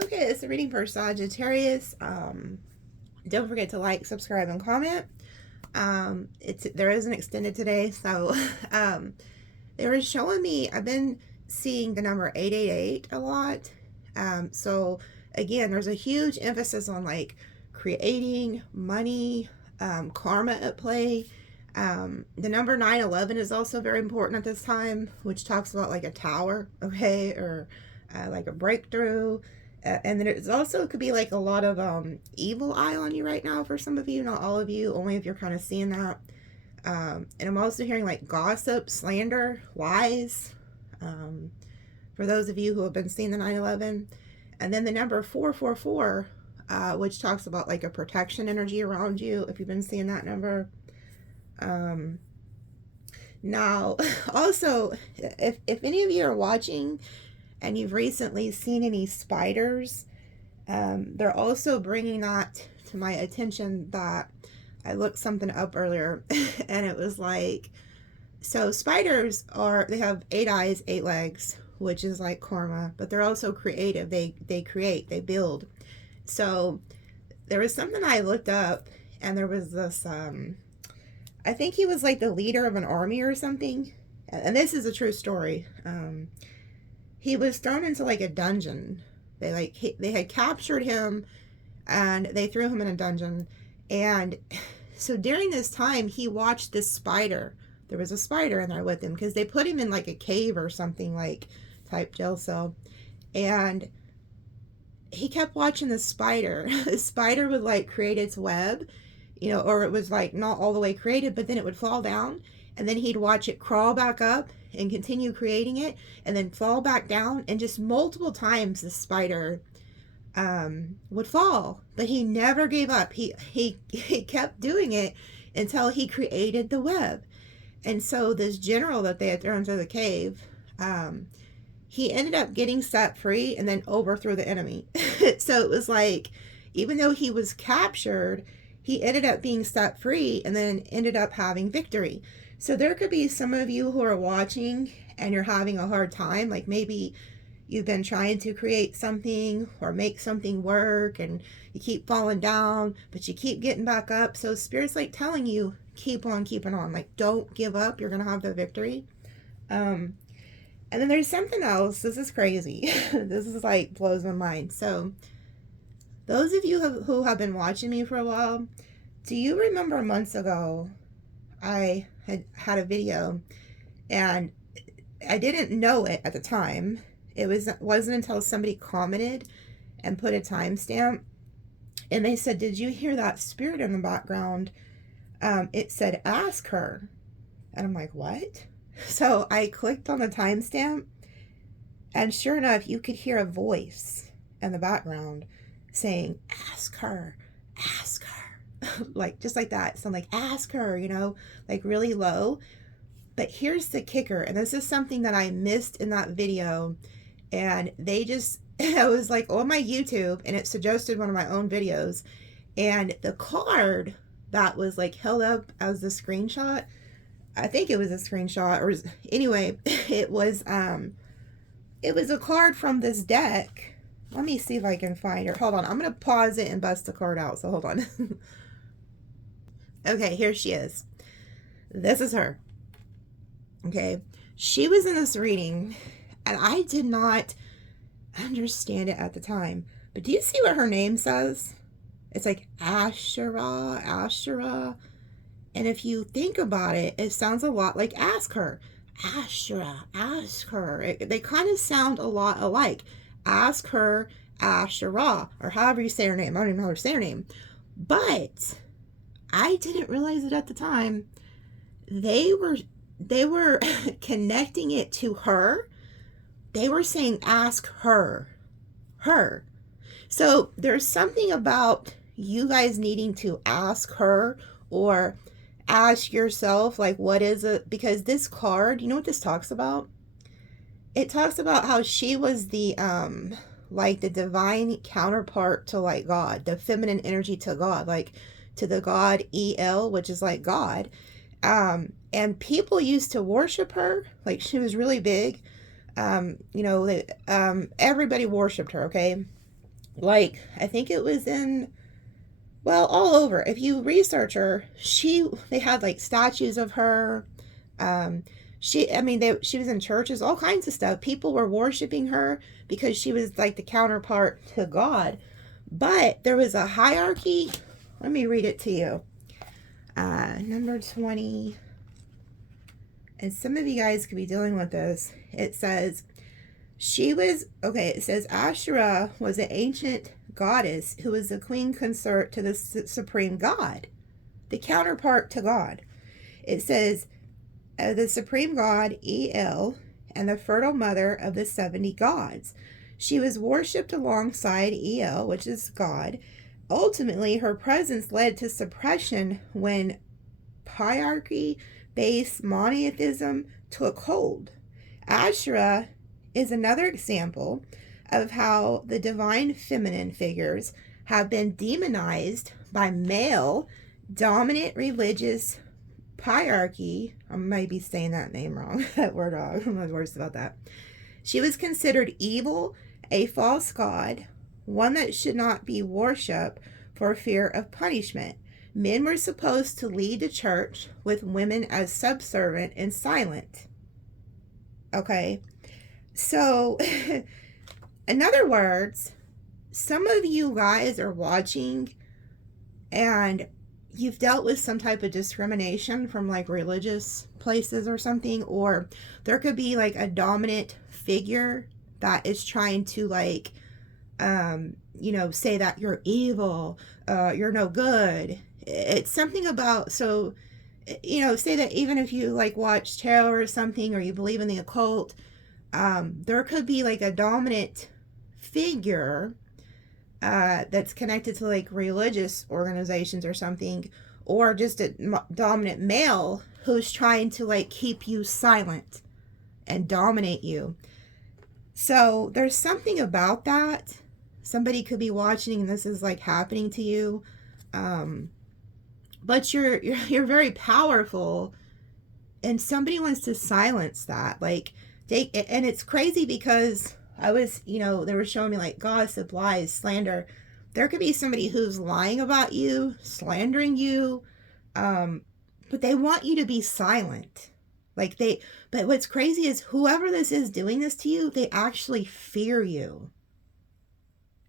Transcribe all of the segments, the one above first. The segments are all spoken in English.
Okay, it's a reading for Sagittarius. Don't forget to like, subscribe, and comment. There is an extended today, so they were showing me. I've been seeing the number 888 a lot. So again, there's a huge emphasis on like creating money, karma at play. The number 911 is also very important at this time, which talks about like a tower, okay, or like a breakthrough. And then it's also, it could be like a lot of evil eye on you right now for some of you, not all of you, only if you're kind of seeing that. And I'm also hearing like gossip, slander, lies, for those of you who have been seeing the 911. And then the number 444, which talks about like a protection energy around you, if you've been seeing that number. Now, also, if any of you are watching and you've recently seen any spiders, they're also bringing that to my attention. That I looked something up earlier and it was like, so spiders they have 8 eyes, 8 legs, which is like karma, but they're also creative. They create, they build. So there was something I looked up, and there was this, I think he was like the leader of an army or something. And this is a true story. He was thrown into like a dungeon. They had captured him and they threw him in a dungeon. And so during this time, he watched this spider. There was a spider in there with him because they put him in like a cave or something, like type jail cell. And he kept watching the spider. The spider would like create its web, or it was like not all the way created, but then it would fall down. And then he'd watch it crawl back up and continue creating it, and then fall back down. And just multiple times the spider would fall, but he never gave up. He kept doing it until he created the web. And so this general that they had thrown through the cave, he ended up getting set free and then overthrew the enemy. So it was like, even though he was captured, he ended up being set free and then ended up having victory. So there could be some of you who are watching and you're having a hard time. Like maybe you've been trying to create something or make something work and you keep falling down, but you keep getting back up. So Spirit's like telling you, keep on keeping on. Like, don't give up. You're going to have the victory. And then there's something else. This is crazy. This is like blows my mind. So those of you who have been watching me for a while, do you remember months ago I had a video, and I didn't know it at the time. It wasn't until somebody commented and put a timestamp, and they said, did you hear that spirit in the background? It said, ask her. And I'm like, what? So I clicked on the timestamp, and sure enough, you could hear a voice in the background saying, ask her, ask her. Like, just like that. So I'm like, ask her, like really low. But here's the kicker, and this is something that I missed in that video, and I was like on my YouTube, and it suggested one of my own videos, and the card that was like held up as the screenshot, I think it was a screenshot, or anyway, it was a card from this deck. Let me see if I can find her. Hold on, I'm gonna pause it and bust the card out, so hold on. Okay, here she is. This is her. Okay, she was in this reading, and I did not understand it at the time. But do you see what her name says? It's like Asherah. And if you think about it, it sounds a lot like ask her. Asherah, ask her. They kind of sound a lot alike. Ask her, Asherah, or however you say her name. I don't even know how to say her name. But I didn't realize it at the time. They were connecting it to her. They were saying ask her. So there's something about you guys needing to ask her or ask yourself, like, what is it? Because this card, you know what this talks about? It talks about how she was the like the divine counterpart to like God, the feminine energy to God, like to the god El, which is like God. And people used to worship her. Like, she was really big. Everybody worshipped her, okay? Like, I think it was in, well, all over. If you research her, they had like statues of her. Um, she was in churches, all kinds of stuff. People were worshiping her because she was like the counterpart to God. But there was a hierarchy. Let me read it to you. Number 20. And some of you guys could be dealing with this. It says, it says Asherah was an ancient goddess who was the queen consort to the supreme god, the counterpart to God. It says, the supreme god El, and the fertile mother of the 70 gods. She was worshipped alongside El, which is God. Ultimately, her presence led to suppression when hierarchy-based monotheism took hold. Asherah is another example of how the divine feminine figures have been demonized by male dominant religious hierarchy. I might be saying that name wrong. That word wrong. I'm not worse about that. She was considered evil, a false god, one that should not be worshipped for fear of punishment. Men were supposed to lead the church with women as subservient and silent. Okay. So, in other words, some of you guys are watching and you've dealt with some type of discrimination from like religious places or something, or there could be like a dominant figure that is trying to like, say that you're evil, you're no good. It's something about, so, say that even if you like watch tarot or something, or you believe in the occult, there could be like a dominant figure that's connected to like religious organizations or something, or just a dominant male who's trying to like keep you silent and dominate you. So there's something about that. Somebody could be watching and this is like happening to you, but you're very powerful, and somebody wants to silence that. Like and it's crazy because I was, they were showing me like gossip, lies, slander. There could be somebody who's lying about you, slandering you, but they want you to be silent. But what's crazy is whoever this is doing this to you, they actually fear you.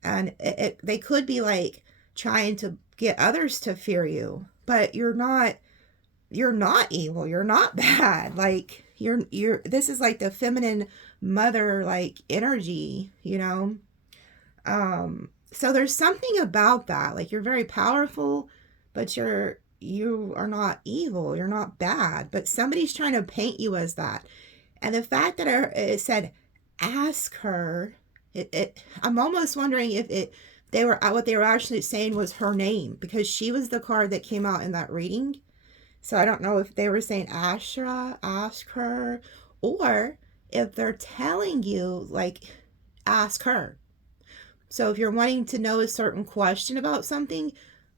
And they could be like trying to get others to fear you, but you're not evil. You're not bad. Like this is like the feminine mother, like energy, so there's something about that. Like you're very powerful, but you are not evil. You're not bad, but somebody's trying to paint you as that. And the fact that it said, ask her, I'm almost wondering if what they were actually saying was her name, because she was the card that came out in that reading. So I don't know if they were saying Asherah, ask her, or if they're telling you, like, ask her. So if you're wanting to know a certain question about something,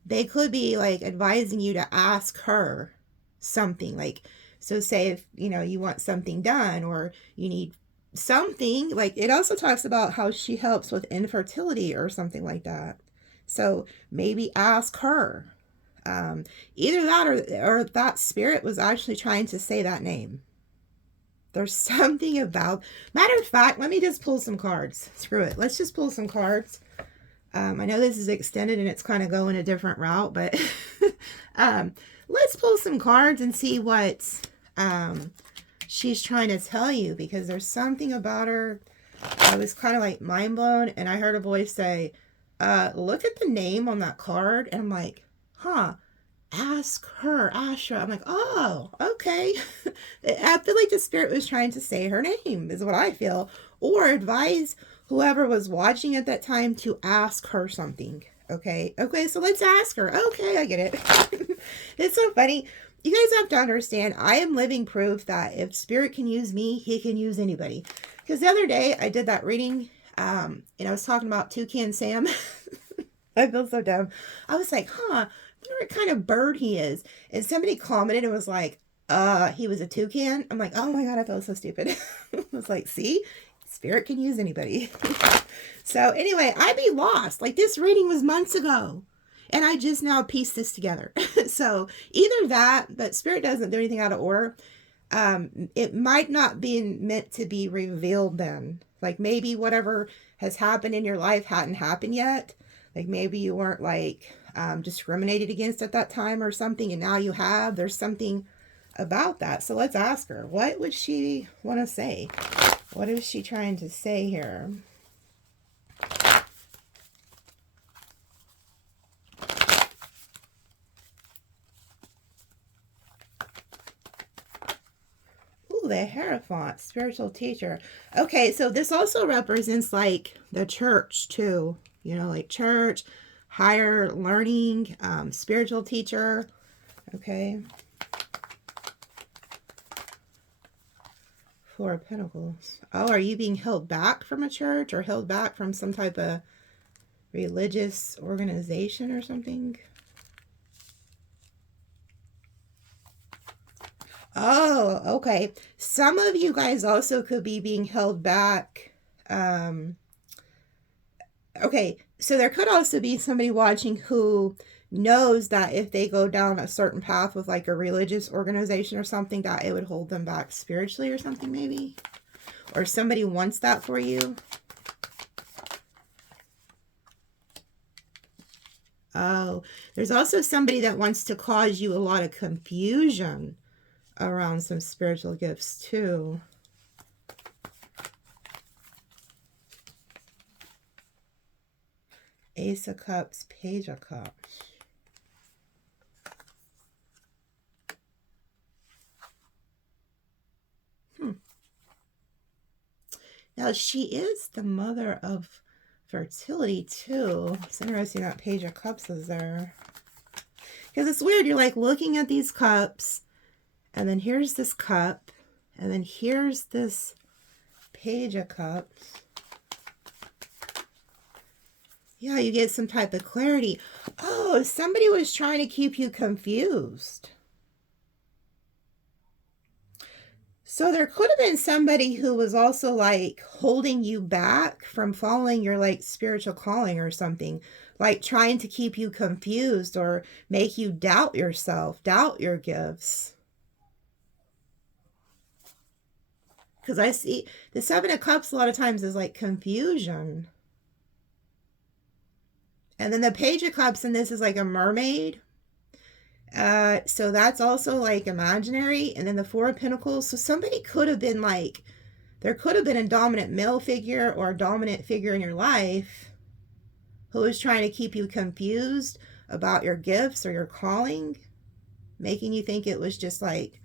they could be, like, advising you to ask her something. Like, so say if, you want something done or you need something, like, it also talks about how she helps with infertility or something like that. So maybe ask her. Either that or that spirit was actually trying to say that name. There's something about, matter of fact, let me just pull some cards. Screw it. Let's just pull some cards. I know this is extended and it's kind of going a different route, but let's pull some cards and see what she's trying to tell you, because there's something about her. I was kind of like mind blown, and I heard a voice say, look at the name on that card, and I'm like, ask her, Asherah. I'm like, oh, okay. I feel like the spirit was trying to say her name, is what I feel, or advise whoever was watching at that time to ask her something. Okay, so let's ask her. Okay, I get it. It's so funny. You guys have to understand, I am living proof that if spirit can use me, he can use anybody. Because the other day I did that reading, and I was talking about Toucan Sam. I feel so dumb. I was like, I wonder what kind of bird he is. And somebody commented and was like, he was a toucan. I'm like, oh my God, I felt so stupid. I was like, see, Spirit can use anybody. So anyway, I'd be lost. Like, this reading was months ago, and I just now pieced this together. So either that, but Spirit doesn't do anything out of order. It might not be meant to be revealed then. Like, maybe whatever has happened in your life hadn't happened yet. Like, maybe you weren't like discriminated against at that time or something, and now you have. There's something about that. So let's ask her. What would she want to say? What is she trying to say here? Ooh, the Hierophant, spiritual teacher. Okay, so this also represents like the church too. You know, like church, higher learning, spiritual teacher. Okay. Four of Pentacles. Oh, are you being held back from a church or held back from some type of religious organization or something? Oh, okay. Some of you guys also could be being held back. Okay, so there could also be somebody watching who knows that if they go down a certain path with like a religious organization or something, that it would hold them back spiritually or something maybe. Or somebody wants that for you. Oh, there's also somebody that wants to cause you a lot of confusion around some spiritual gifts too. Ace of Cups, Page of Cups. Now, she is the mother of fertility, too. It's interesting that Page of Cups is there. Because it's weird. You're, like, looking at these cups, and then here's this cup, and then here's this Page of Cups. Yeah, you get some type of clarity. Oh, somebody was trying to keep you confused. So there could have been somebody who was also like holding you back from following your like spiritual calling or something, like trying to keep you confused or make you doubt yourself, doubt your gifts. Because I see the Seven of Cups a lot of times is like confusion. And then the Page of Cups in this is like a mermaid. So that's also like imaginary. And then the Four of Pentacles. So somebody could have been like, there could have been a dominant male figure or a dominant figure in your life who was trying to keep you confused about your gifts or your calling, making you think it was just like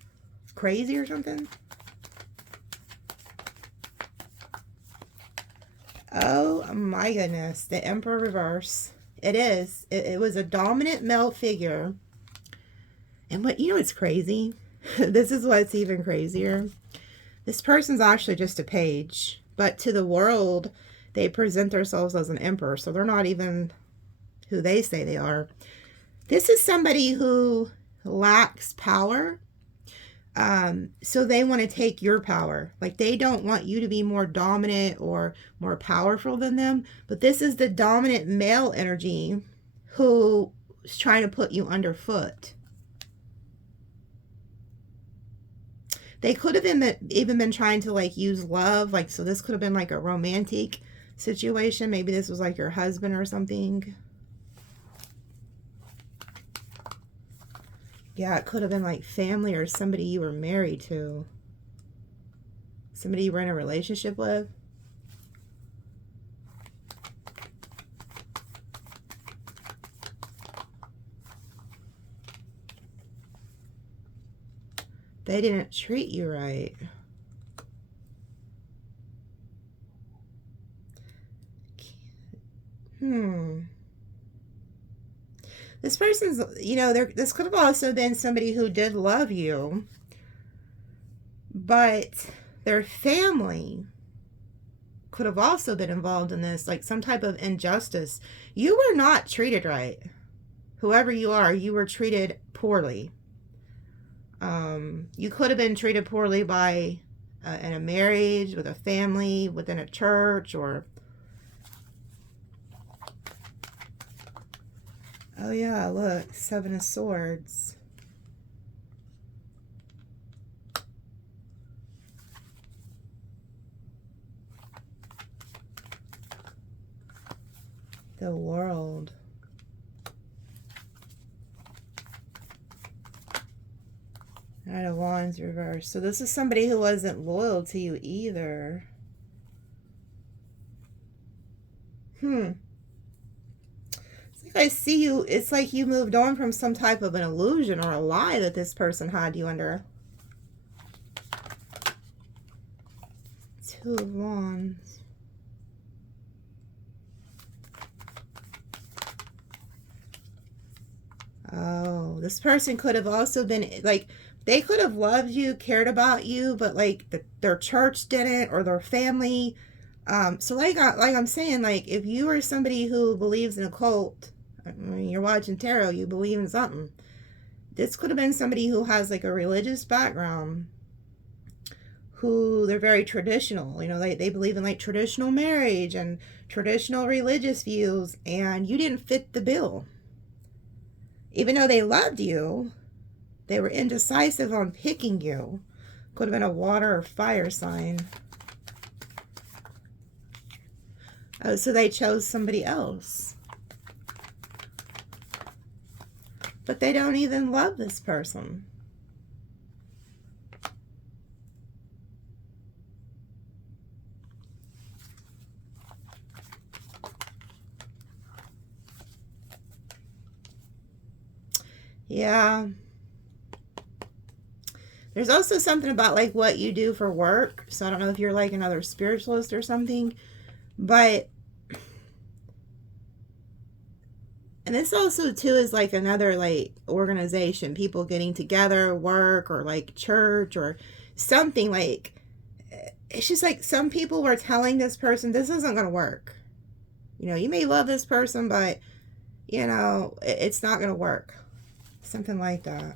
crazy or something. Oh my goodness. The Emperor reverse. It is. It was a dominant male figure. And what, you know, it's crazy. This is what's even crazier. This person's actually just a page, but to the world, they present themselves as an emperor. So they're not even who they say they are. This is somebody who lacks power. So they want to take your power. Like they don't want you to be more dominant or more powerful than them. But this is the dominant male energy who is trying to put you underfoot. They could have even been trying to like use love. Like, so this could have been like a romantic situation. Maybe this was like your husband or something. Yeah, it could have been like family or somebody you were married to. Somebody you were in a relationship with. They didn't treat you right. This person's, you know, this could have also been somebody who did love you, but their family could have also been involved in this, like some type of injustice. You were not treated right. Whoever you are, you were treated poorly. You could have been treated poorly by in a marriage, with a family, within a church, or... Oh yeah, look, 7 of Swords. The World. Knight of Wands reversed. So this is somebody who wasn't loyal to you either. It's like I see you, it's like you moved on from some type of an illusion or a lie that this person had you under. 2 of Wands. Oh, this person could have also been, like, they could have loved you, cared about you, but, like, their church didn't, or their family. So, like I'm saying, like, if you are somebody who believes in a cult, I mean, you're watching tarot, you believe in something. This could have been somebody who has, like, a religious background, who they're very traditional. You know, they believe in, like, traditional marriage and traditional religious views, and you didn't fit the bill. Even though they loved you, they were indecisive on picking you. Could have been a water or fire sign. Oh, so they chose somebody else. But they don't even love this person. Yeah. There's also something about, like, what you do for work. So I don't know if you're, like, another spiritualist or something. But, and this also, too, is, like, another, like, organization. People getting together, work, or, like, church, or something. Like, it's just, like, some people were telling this person, this isn't going to work. You know, you may love this person, but, you know, it's not going to work. Something like that.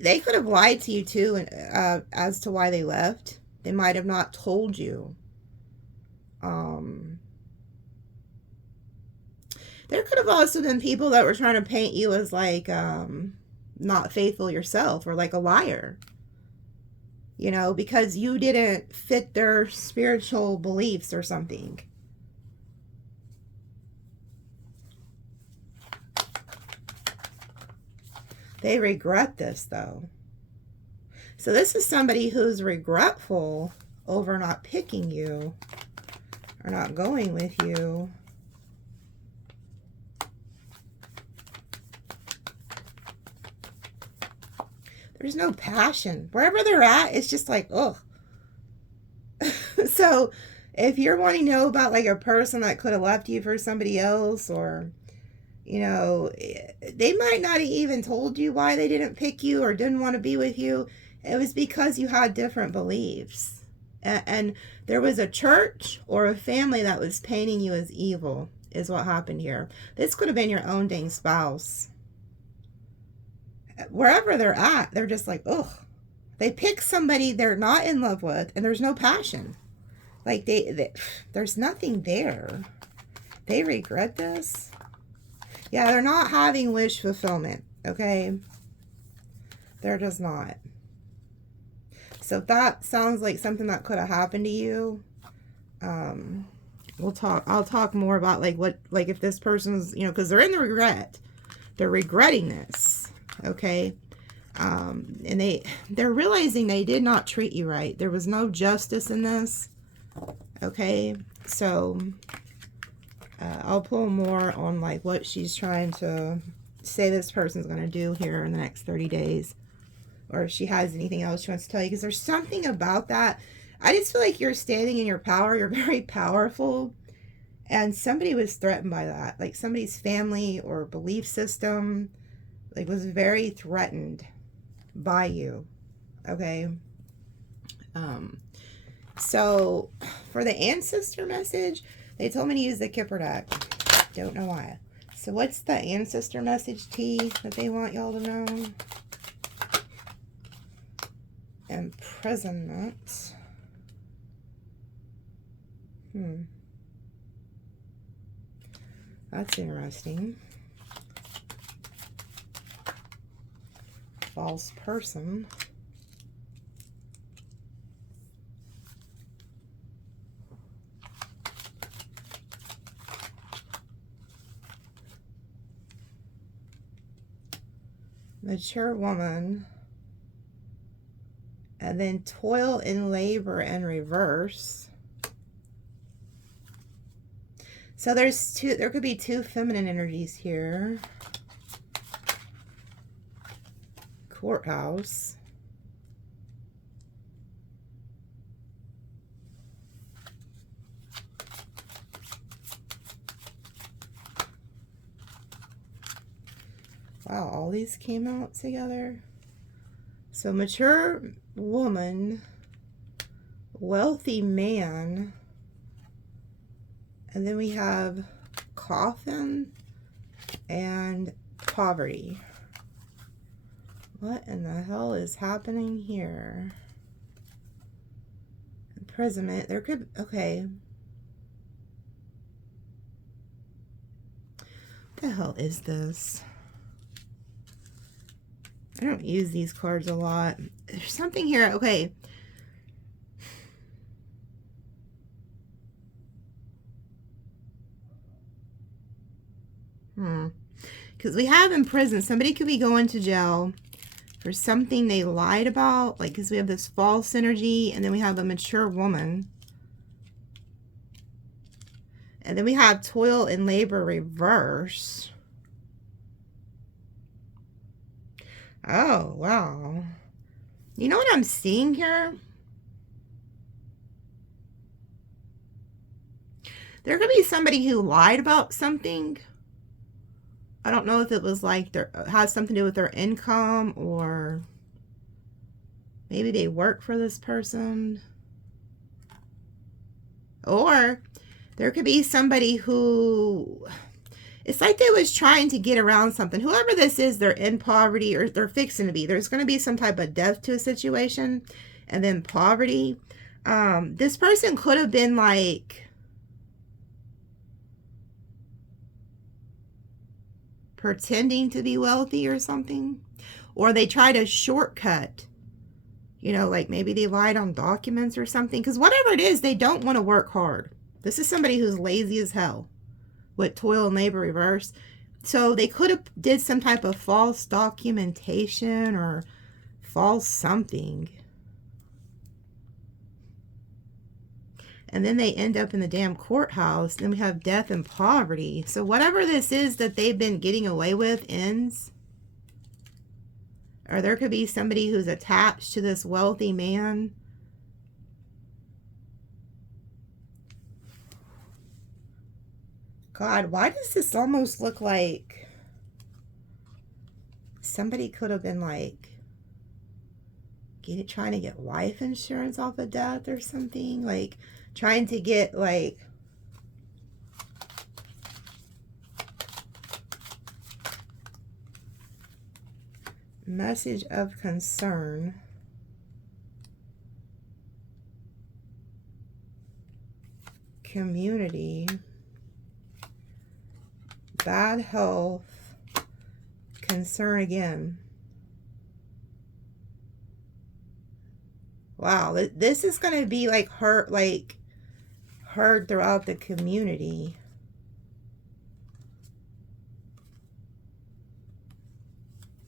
They could have lied to you too, as to why they left. They might have not told you. There could have also been people that were trying to paint you as, like, not faithful yourself, or like a liar. You know, because you didn't fit their spiritual beliefs or something. They regret this, though. So this is somebody who's regretful over not picking you or not going with you. There's no passion. Wherever they're at, it's just like, ugh. So if you're wanting to know about, like, a person that could have left you for somebody else, or... You know, they might not have even told you why they didn't pick you or didn't want to be with you. It was because you had different beliefs. And there was a church or a family that was painting you as evil, is what happened here. This could have been your own dang spouse. Wherever they're at, they're just like, ugh. They pick somebody they're not in love with, and there's no passion. Like, there's nothing there. They regret this. Yeah, they're not having wish fulfillment, okay? They're just not. So if that sounds like something that could have happened to you, I'll talk more about, like, what, like, if this person's, you know, because they're in the regret. They're regretting this, okay? And they're realizing they did not treat you right. There was no justice in this, okay? So... I'll pull more on, like, what she's trying to say this person's going to do here in the next 30 days. Or if she has anything else she wants to tell you. Because there's something about that. I just feel like you're standing in your power. You're very powerful. And somebody was threatened by that. Like, somebody's family or belief system, like, was very threatened by you. Okay? So, for the ancestor message... They told me to use the Kipper deck. Don't know why. So what's the ancestor message, T, that they want y'all to know? imprisonment. That's interesting. False person. Mature woman. And then toil and labor in reverse. So there's two, there could be two feminine energies here. Courthouse. Wow, all these came out together. So mature woman, wealthy man, and then we have coffin and poverty. What in the hell is happening here? Imprisonment. There could, okay. What the hell is this? I don't use these cards a lot. There's something here. Okay. Because we have in prison, somebody could be going to jail for something they lied about. Like, because we have this false energy, and then we have a mature woman. And then we have toil and labor reverse. Oh, wow. You know what I'm seeing here? There could be somebody who lied about something. I don't know if it was like has something to do with their income, or maybe they work for this person. Or there could be somebody who, it's like they was trying to get around something. Whoever this is, they're in poverty, or they're fixing to be. There's going to be some type of death to a situation, and then poverty. This person could have been like pretending to be wealthy or something, or they tried a shortcut, you know, like maybe they lied on documents or something, because whatever it is, they don't want to work hard. This is somebody who's lazy as hell with toil and labor reverse. So they could have did some type of false documentation or false something, and then they end up in the damn courthouse. Then we have death and poverty. So whatever this is that they've been getting away with ends. Or there could be somebody who's attached to this wealthy man. God, why does this almost look like somebody could have been like trying to get life insurance off of death or something? Like trying to get like message of concern. Community. Bad health. Concern again. Wow, this is going to be like heard throughout the community.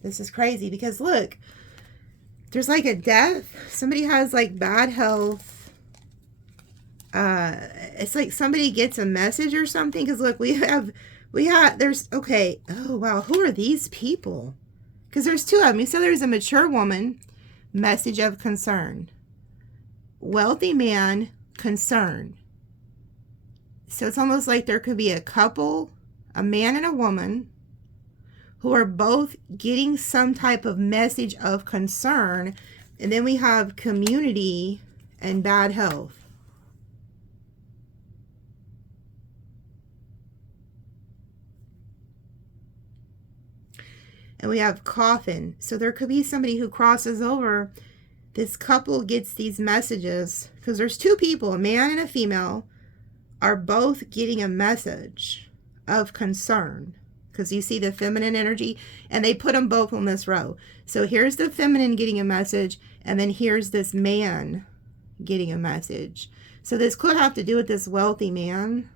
This is crazy because look, there's like a death. Somebody has like bad health. It's like somebody gets a message or something, because look, there's, okay, oh wow, who are these people? Because there's two of them. So there's a mature woman, message of concern. Wealthy man, concern. So it's almost like there could be a couple, a man and a woman, who are both getting some type of message of concern. And then we have community and bad health. And we have coffin. So there could be somebody who crosses over this couple gets these messages, because there's two people, a man and a female, are both getting a message of concern. Because you see the feminine energy, and they put them both on this row. So here's the feminine getting a message, and then here's this man getting a message. So this could have to do with this wealthy man.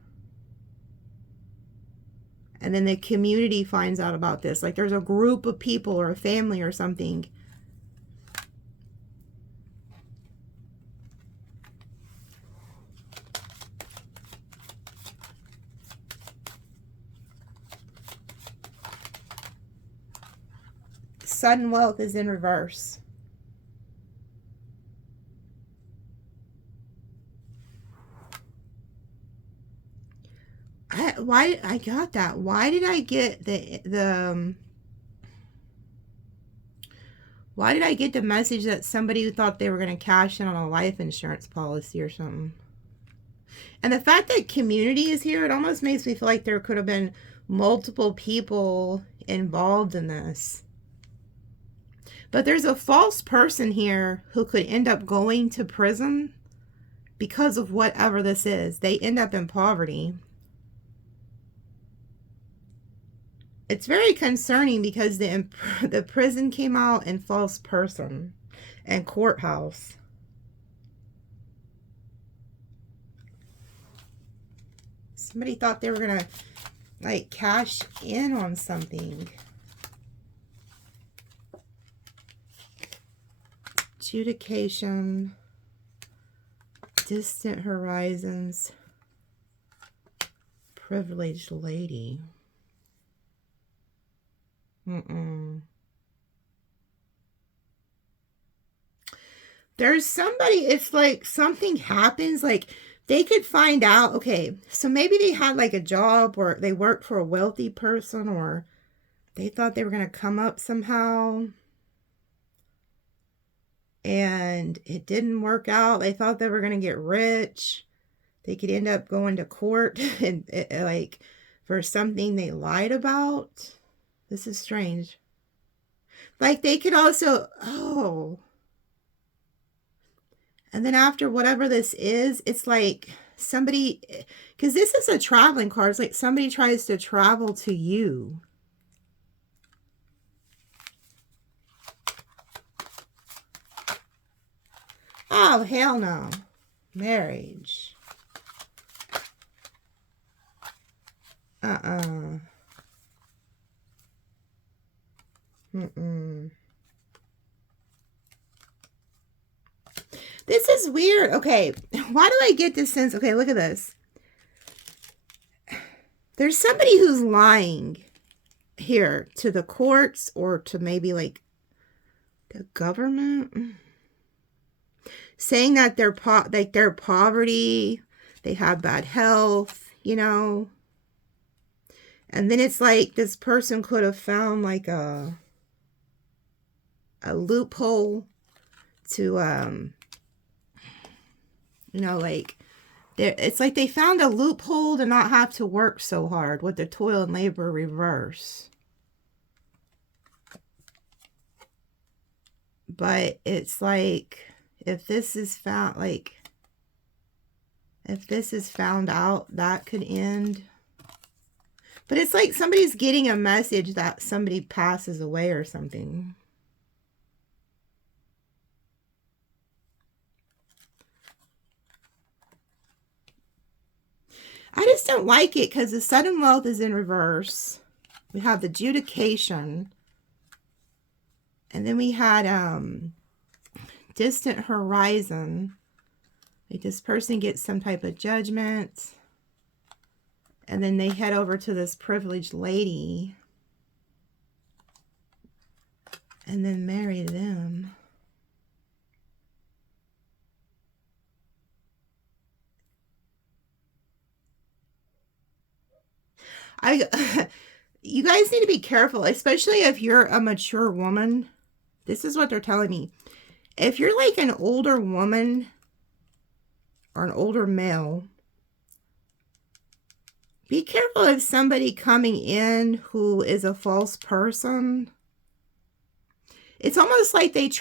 And then the community finds out about this. Like there's a group of people or a family or something. Sudden wealth is in reverse. Why I got that? Why did I get why did I get the message that somebody who thought they were going to cash in on a life insurance policy or something? And the fact that community is here, it almost makes me feel like there could have been multiple people involved in this. But there's a false person here who could end up going to prison because of whatever this is. They end up in poverty. It's very concerning because the prison came out in false person and courthouse. Somebody thought they were going to like cash in on something. Adjudication. Distant horizons. Privileged lady. There's somebody, it's like something happens, like they could find out, okay, so maybe they had like a job or they worked for a wealthy person or they thought they were going to come up somehow and it didn't work out. They thought they were going to get rich. They could end up going to court and like for something they lied about. This is strange. Like they could also, and then after whatever this is, it's like somebody, because this is a traveling card. It's like somebody tries to travel to you. Oh, hell no. Marriage. This is weird. Okay, why do I get this sense? Okay, look at this. There's somebody who's lying here to the courts or to maybe like the government, saying that they're poverty, they have bad health, you know. And then it's like this person could have found like a loophole to you know, like it's like they found a loophole to not have to work so hard with the toil and labor reverse. But it's like if this is found, like if this is found out, that could end. But it's like somebody's getting a message that somebody passes away or something. I just don't like it because the sudden wealth is in reverse. We have the adjudication. And then we had distant horizon. Like this person gets some type of judgment. And then they head over to this privileged lady. And then marry them. You guys need to be careful, especially if you're a mature woman. This is what they're telling me. If you're like an older woman or an older male, be careful of somebody coming in who is a false person It's almost like it's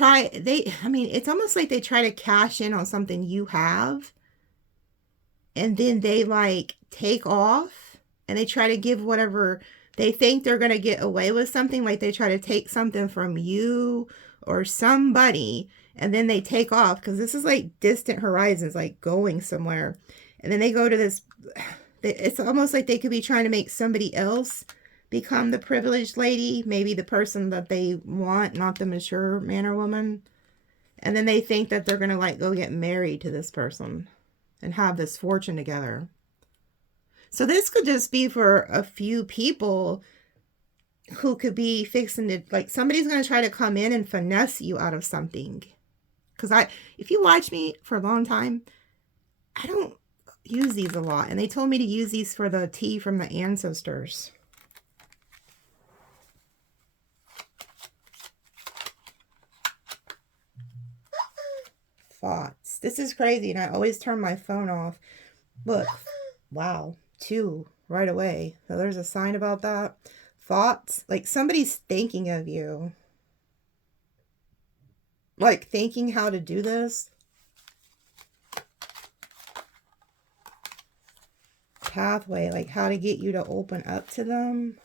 almost like they try to cash in on something you have, and then they like take off and they try to give whatever they think they're going to get away with something. Like they try to take something from you or somebody, and then they take off, because this is like distant horizons, like going somewhere. And then they go to this, it's almost like they could be trying to make somebody else become the privileged lady, maybe the person that they want, not the mature man or woman. And then they think that they're going to like go get married to this person and have this fortune together. So this could just be for a few people who could be fixing it. Like somebody's going to try to come in and finesse you out of something. Because if you watch me for a long time, I don't use these a lot. And they told me to use these for the tea from the ancestors. Thoughts. This is crazy, and I always turn my phone off. Look, wow, 2 right away. So there's a sign about that. Thoughts, like somebody's thinking of you. Like thinking how to do this. Pathway, like how to get you to open up to them.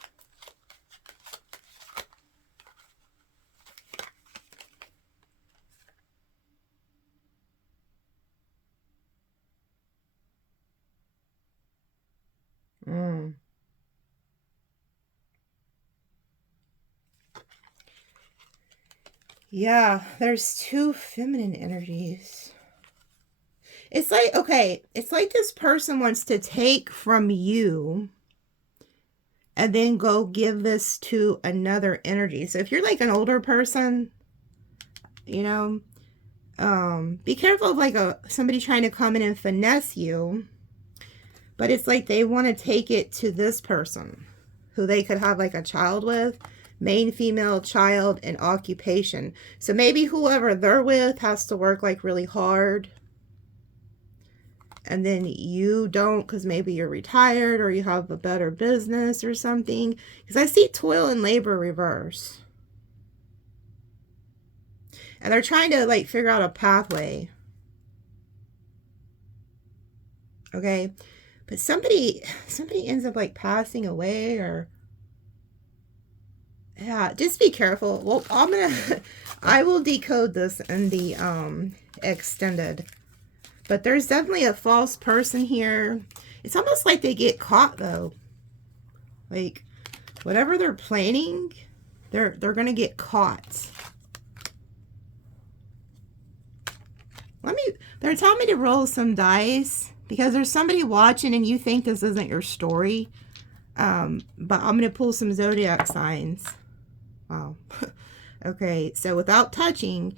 Yeah, there's 2 feminine energies. It's like, okay, it's like this person wants to take from you and then go give this to another energy. So if you're like an older person, you know, be careful of like somebody trying to come in and finesse you. But it's like they want to take it to this person who they could have like a child with. Main, female, child, and occupation. So maybe whoever they're with has to work like really hard. And then you don't, because maybe you're retired or you have a better business or something. Because I see toil and labor reverse. And they're trying to like figure out a pathway. Okay. But somebody ends up like passing away, or yeah, just be careful. Well, I will decode this in the extended. But there's definitely a false person here. It's almost like they get caught0 Like whatever they're planning, they're gonna get caught. They're telling me to roll some dice because there's somebody watching and you think this isn't your story. But I'm gonna pull some zodiac signs. Wow. Okay, so without touching,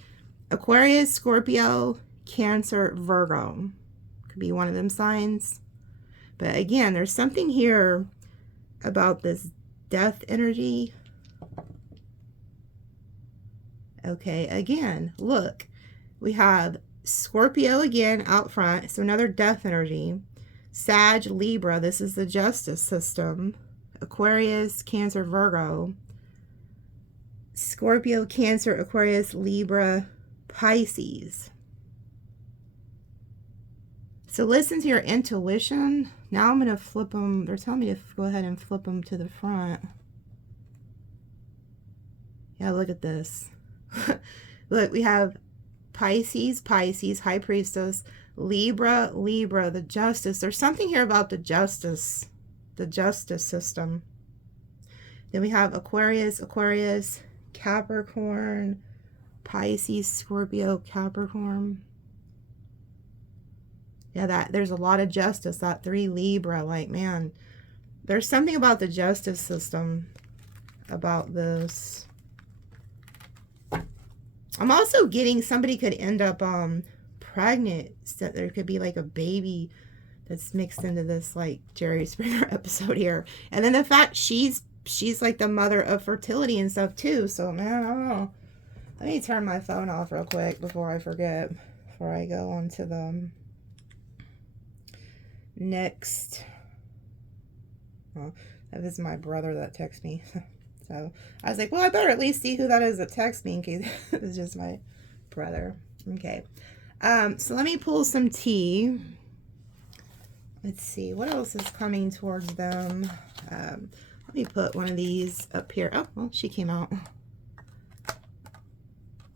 Aquarius, Scorpio, Cancer, Virgo. Could be one of them signs. But again, there's something here about this death energy. Okay, again, look. We have Scorpio again out front. So another death energy. Sag, Libra. This is the justice system. Aquarius, Cancer, Virgo. Scorpio, Cancer, Aquarius, Libra, Pisces. So listen to your intuition. Now I'm going to flip them. They're telling me to go ahead and flip them to the front. Yeah, look at this. Look, we have Pisces, High Priestess, Libra, the Justice. There's something here about the justice system. Then we have Aquarius, Capricorn, Pisces, Scorpio, Capricorn. Yeah, there's a lot of justice. That 3 Libra, like, man, there's something about the justice system about this. I'm also getting somebody could end up pregnant. So there could be like a baby that's mixed into this like Jerry Springer episode here. And then the fact she's like the mother of fertility and stuff too. So man, I don't know. Let me turn my phone off real quick before I forget. Before I go on to the next. Oh, that is my brother that texted me. So I was like, well, I better at least see who that is that texts me in case it's just my brother. Okay. So let me pull some tea. Let's see, what else is coming towards them? Let me put one of these up here. Oh, well, she came out.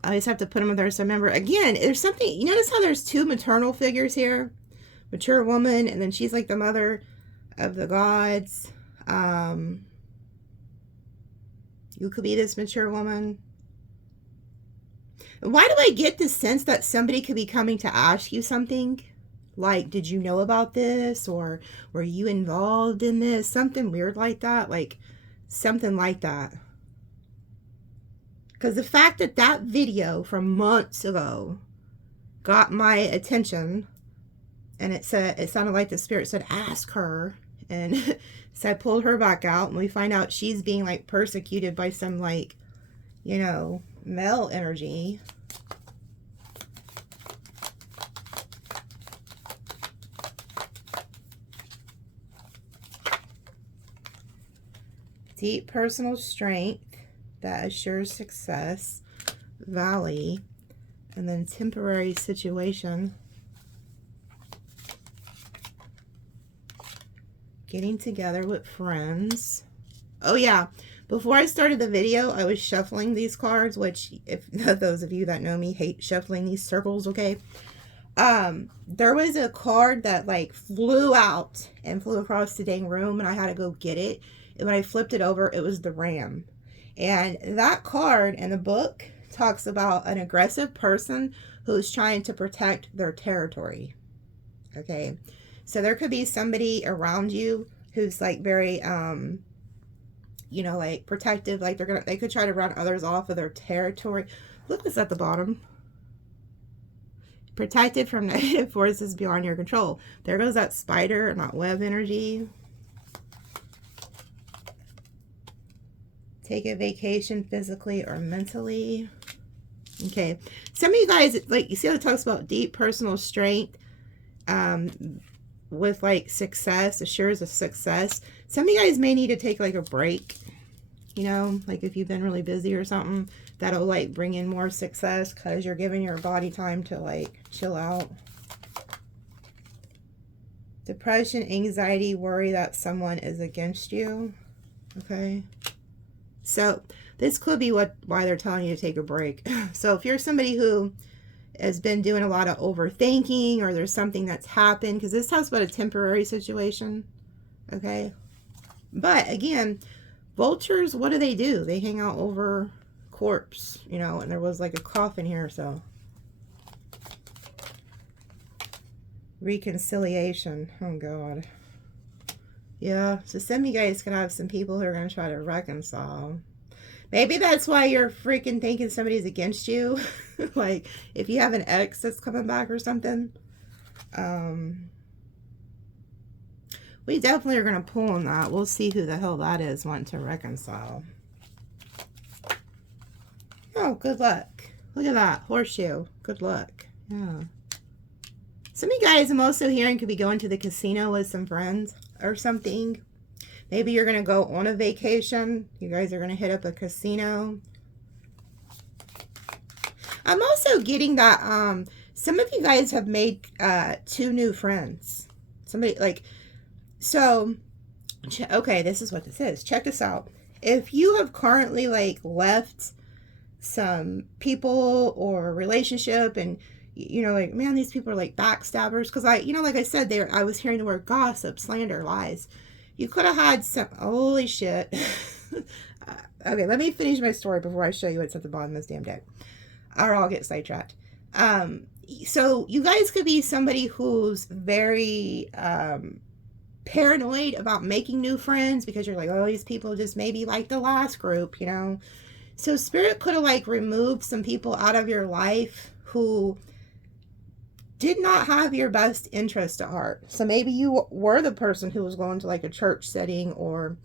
I just have to put them there so I remember. Again, there's something, you notice how there's two maternal figures here? Mature woman, and then she's like the mother of the gods. You could be this mature woman. Why do I get the sense that somebody could be coming to ask you something? Like, did you know about this? Or were you involved in this? Something weird like that. Like, something like that. Because the fact that that video from months ago got my attention, and it sounded like the spirit said, ask her. And so I pulled her back out, and we find out she's being like persecuted by some, like, you know, male energy. Deep personal strength that assures success. Valley. And then temporary situation. Getting together with friends. Oh yeah, before I started the video, I was shuffling these cards, which, if those of you that know me hate shuffling these circles, okay? There was a card that like flew out and flew across the dang room, and I had to go get it. And when I flipped it over, it was the ram. And that card in the book talks about an aggressive person who's trying to protect their territory. Okay. So there could be somebody around you who's like very, you know, like protective, like they could try to run others off of their territory. Look what's at the bottom. Protected from negative forces beyond your control. There goes that spider and that web energy. Take a vacation physically or mentally. Okay. Some of you guys, like, you see how it talks about deep personal strength with, like, success, assures of success. Some of you guys may need to take, like, a break, you know, like if you've been really busy or something. That'll, like, bring in more success because you're giving your body time to, like, chill out. Depression, anxiety, worry that someone is against you. Okay. So this could be why they're telling you to take a break. So if you're somebody who has been doing a lot of overthinking, or there's something that's happened, because this talks about a temporary situation, okay? But again, vultures, what do? They hang out over corpse, you know, and there was like a coffin here, so. Reconciliation. Oh, God. Yeah, so some of you guys can have some people who are going to try to reconcile. Maybe that's why you're freaking thinking somebody's against you. Like, if you have an ex that's coming back or something. We definitely are going to pull on that. We'll see who the hell that is wanting to reconcile. Oh, good luck. Look at that. Horseshoe. Good luck. Yeah. Some of you guys I'm also hearing could be going to the casino with some friends or something. Maybe you're going to go on a vacation. You guys are going to hit up a casino. I'm also getting that some of you guys have made 2 new friends. Somebody like, so, okay, this is what this is. Check this out. If you have currently like left some people or relationship, and you know, like, man, these people are like backstabbers, because you know, like I said, I was hearing the word gossip, slander, lies. You could have had some, holy shit. Okay, let me finish my story before I show you what's at the bottom of this damn deck, or I'll get sidetracked. So you guys could be somebody who's very paranoid about making new friends, because you're like, oh, these people just maybe like the last group, you know. So Spirit could have like removed some people out of your life who did not have your best interest at heart. So maybe you were the person who was going to like a church setting, or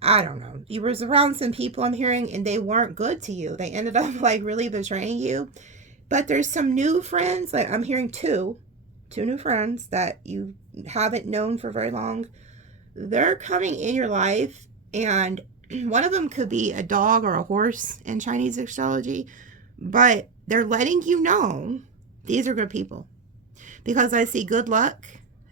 I don't know, you was around some people, I'm hearing, and they weren't good to you. They ended up like really betraying you. But there's some new friends, like I'm hearing two new friends that you haven't known for very long. They're coming in your life, and One of them could be a dog or a horse in Chinese astrology, but they're letting you know these are good people. Because I see good luck,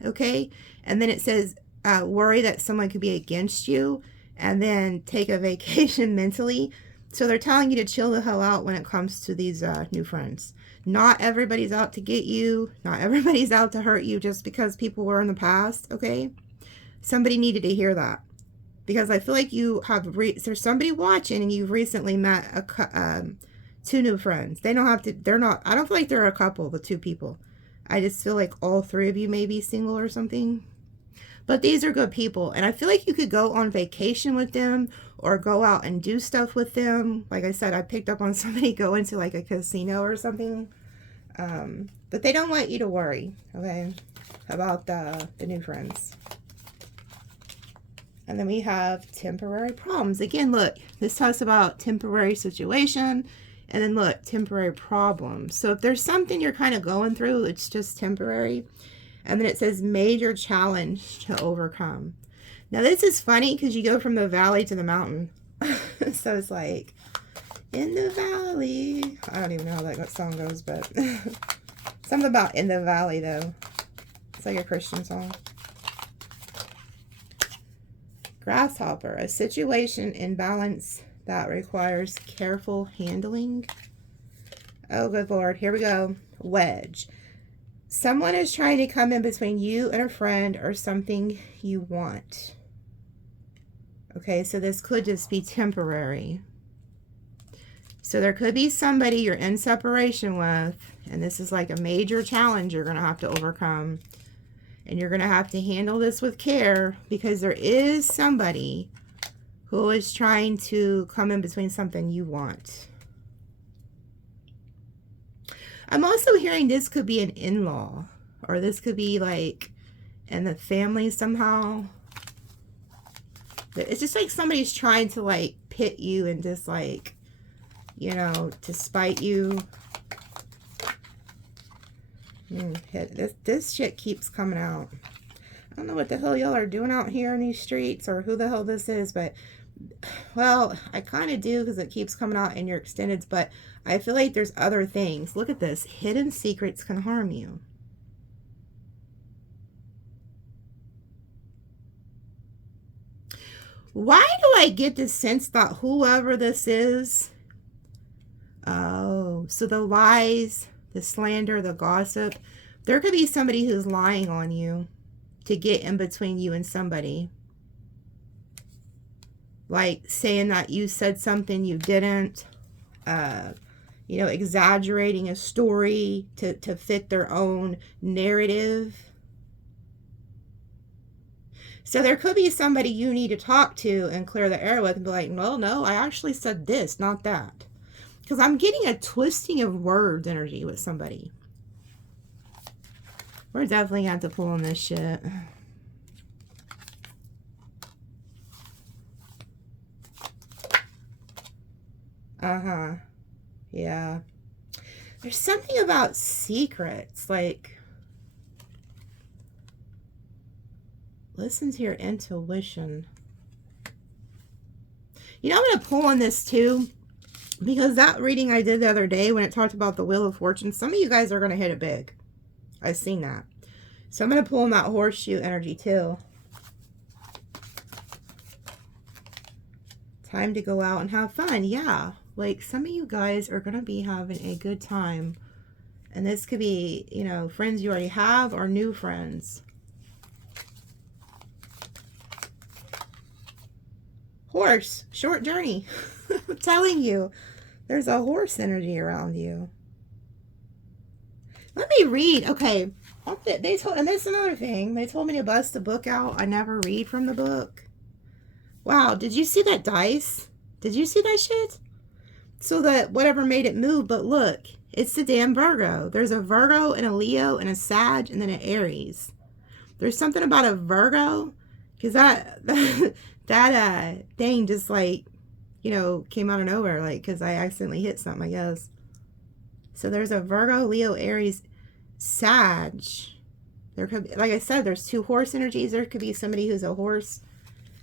okay? And then it says worry that someone could be against you, and then take a vacation mentally. So they're telling you to chill the hell out when it comes to these new friends. Not everybody's out to get you. Not everybody's out to hurt you just because people were in the past, okay? Somebody needed to hear that. Because I feel like you have, there's somebody watching and you've recently met two new friends. They don't have to, they're not, I don't feel like they're a couple, the two people. I just feel like all three of you may be single or something. But these are good people. And I feel like you could go on vacation with them or go out and do stuff with them. Like I said, I picked up on somebody going to like a casino or something. But they don't want you to worry, okay, about the new friends. And then we have temporary problems. Again, look, this talks about temporary situation. And then look, temporary problems. So if there's something you're kind of going through, it's just temporary. And then it says major challenge to overcome. Now this is funny because you go from the valley to the mountain. So it's like, in the valley. I don't even know how that song goes, but something about in the valley though. It's like a Christian song. Grasshopper, a situation in balance that requires careful handling. Oh, good Lord. Here we go. Wedge. Someone is trying to come in between you and a friend or something you want. Okay, so this could just be temporary. So there could be somebody you're in separation with, and this is like a major challenge you're going to have to overcome. And you're going to have to handle this with care because there is somebody who is trying to come in between something you want. I'm also hearing this could be an in-law, or this could be like in the family somehow. It's just like somebody's trying to like pit you and just like, you know, to spite you. This shit keeps coming out. I don't know what the hell y'all are doing out here in these streets or who the hell this is, but well, I kind of do because it keeps coming out in your extendeds, but I feel like there's other things. Look at this. Hidden secrets can harm you. Why do I get the sense that whoever this is, oh, so the lies, the slander, the gossip, there could be somebody who's lying on you to get in between you and somebody. Like saying that you said something you didn't, you know, exaggerating a story to fit their own narrative. So there could be somebody you need to talk to and clear the air with and be like, well, no, I actually said this, not that. Because I'm getting a twisting of words energy with somebody. We're definitely going to have to pull on this shit. Yeah. There's something about secrets, like, listen to your intuition. You know, I'm going to pull on this too, because that reading I did the other day when it talked about the Wheel of Fortune, some of you guys are going to hit it big. I've seen that. So I'm going to pull on that horseshoe energy too. Time to go out and have fun. Yeah. Like, some of you guys are going to be having a good time. And this could be, you know, friends you already have or new friends. Horse, short journey. I'm telling you, there's a horse energy around you. Let me read. Okay. They told, and that's another thing. They told me to bust the book out. I never read from the book. Wow. Did you see that dice? Did you see that shit? So that whatever made it move, but look, it's the damn Virgo. There's a Virgo and a Leo and a Sag and then an Aries. There's something about a Virgo, because that thing just like, you know, came out of nowhere, like, because I accidentally hit something, I guess. So there's a Virgo, Leo, Aries, Sag. There could be, like I said, there's two horse energies. There could be somebody who's a horse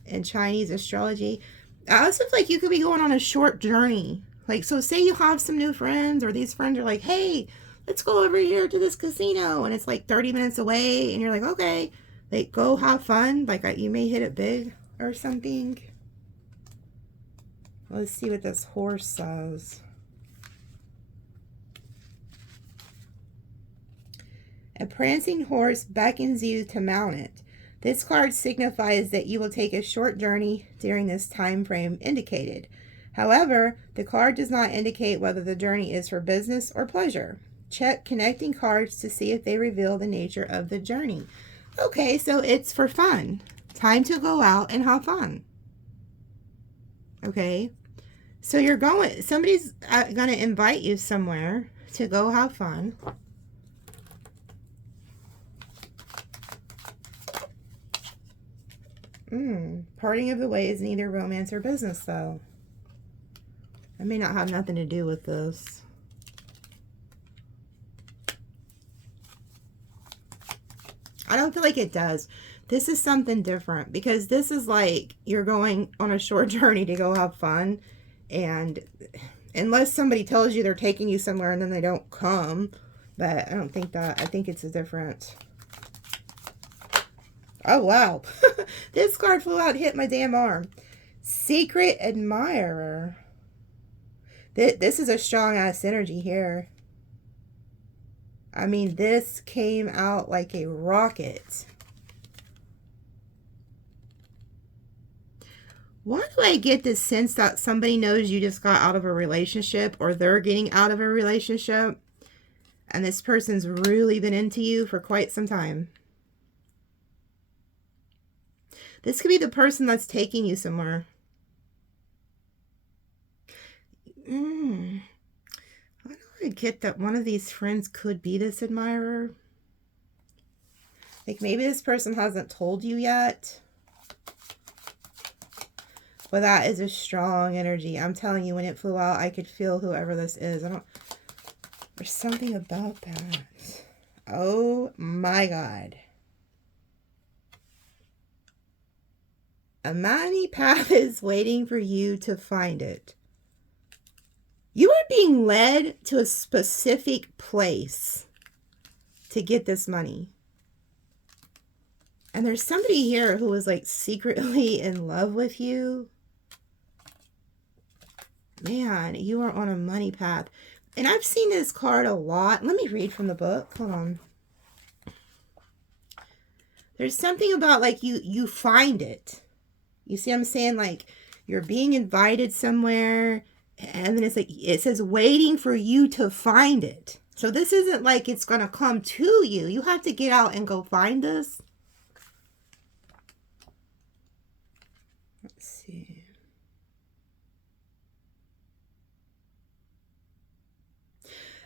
in Chinese astrology. I also feel like you could be going on a short journey. Like, so say you have some new friends, or these friends are like, hey, let's go over here to this casino, and it's like 30 minutes away, and you're like, okay, like, go have fun. Like, you may hit it big or something. Let's see what this horse says. A prancing horse beckons you to mount it. This card signifies that you will take a short journey during this time frame indicated. However, the card does not indicate whether the journey is for business or pleasure. Check connecting cards to see if they reveal the nature of the journey. Okay, so it's for fun. Time to go out and have fun. Okay, so you're going, somebody's going to invite you somewhere to go have fun. Parting of the ways, neither romance or business, though. That may not have nothing to do with this. I don't feel like it does. This is something different, because this is like you're going on a short journey to go have fun, and unless somebody tells you they're taking you somewhere and then they don't come, but I don't think that. I think it's a different. Oh, wow. This card flew out and hit my damn arm. Secret admirer. This is a strong-ass energy here. I mean, this came out like a rocket. Why do I get this sense that somebody knows you just got out of a relationship, or they're getting out of a relationship, and this person's really been into you for quite some time? This could be the person that's taking you somewhere. I get that one of these friends could be this admirer. Like, maybe this person hasn't told you yet. But that is a strong energy. I'm telling you, when it flew out, I could feel whoever this is. There's something about that. Oh my God. A money path is waiting for you to find it. You are being led to a specific place to get this money. And there's somebody here who is like secretly in love with you. Man, you are on a money path. And I've seen this card a lot. Let me read from the book. Hold on. There's something about like you find it. You see what I'm saying? Like, you're being invited somewhere, and then it's like, it says waiting for you to find it. So this isn't like it's going to come to you. You have to get out and go find this. Let's see.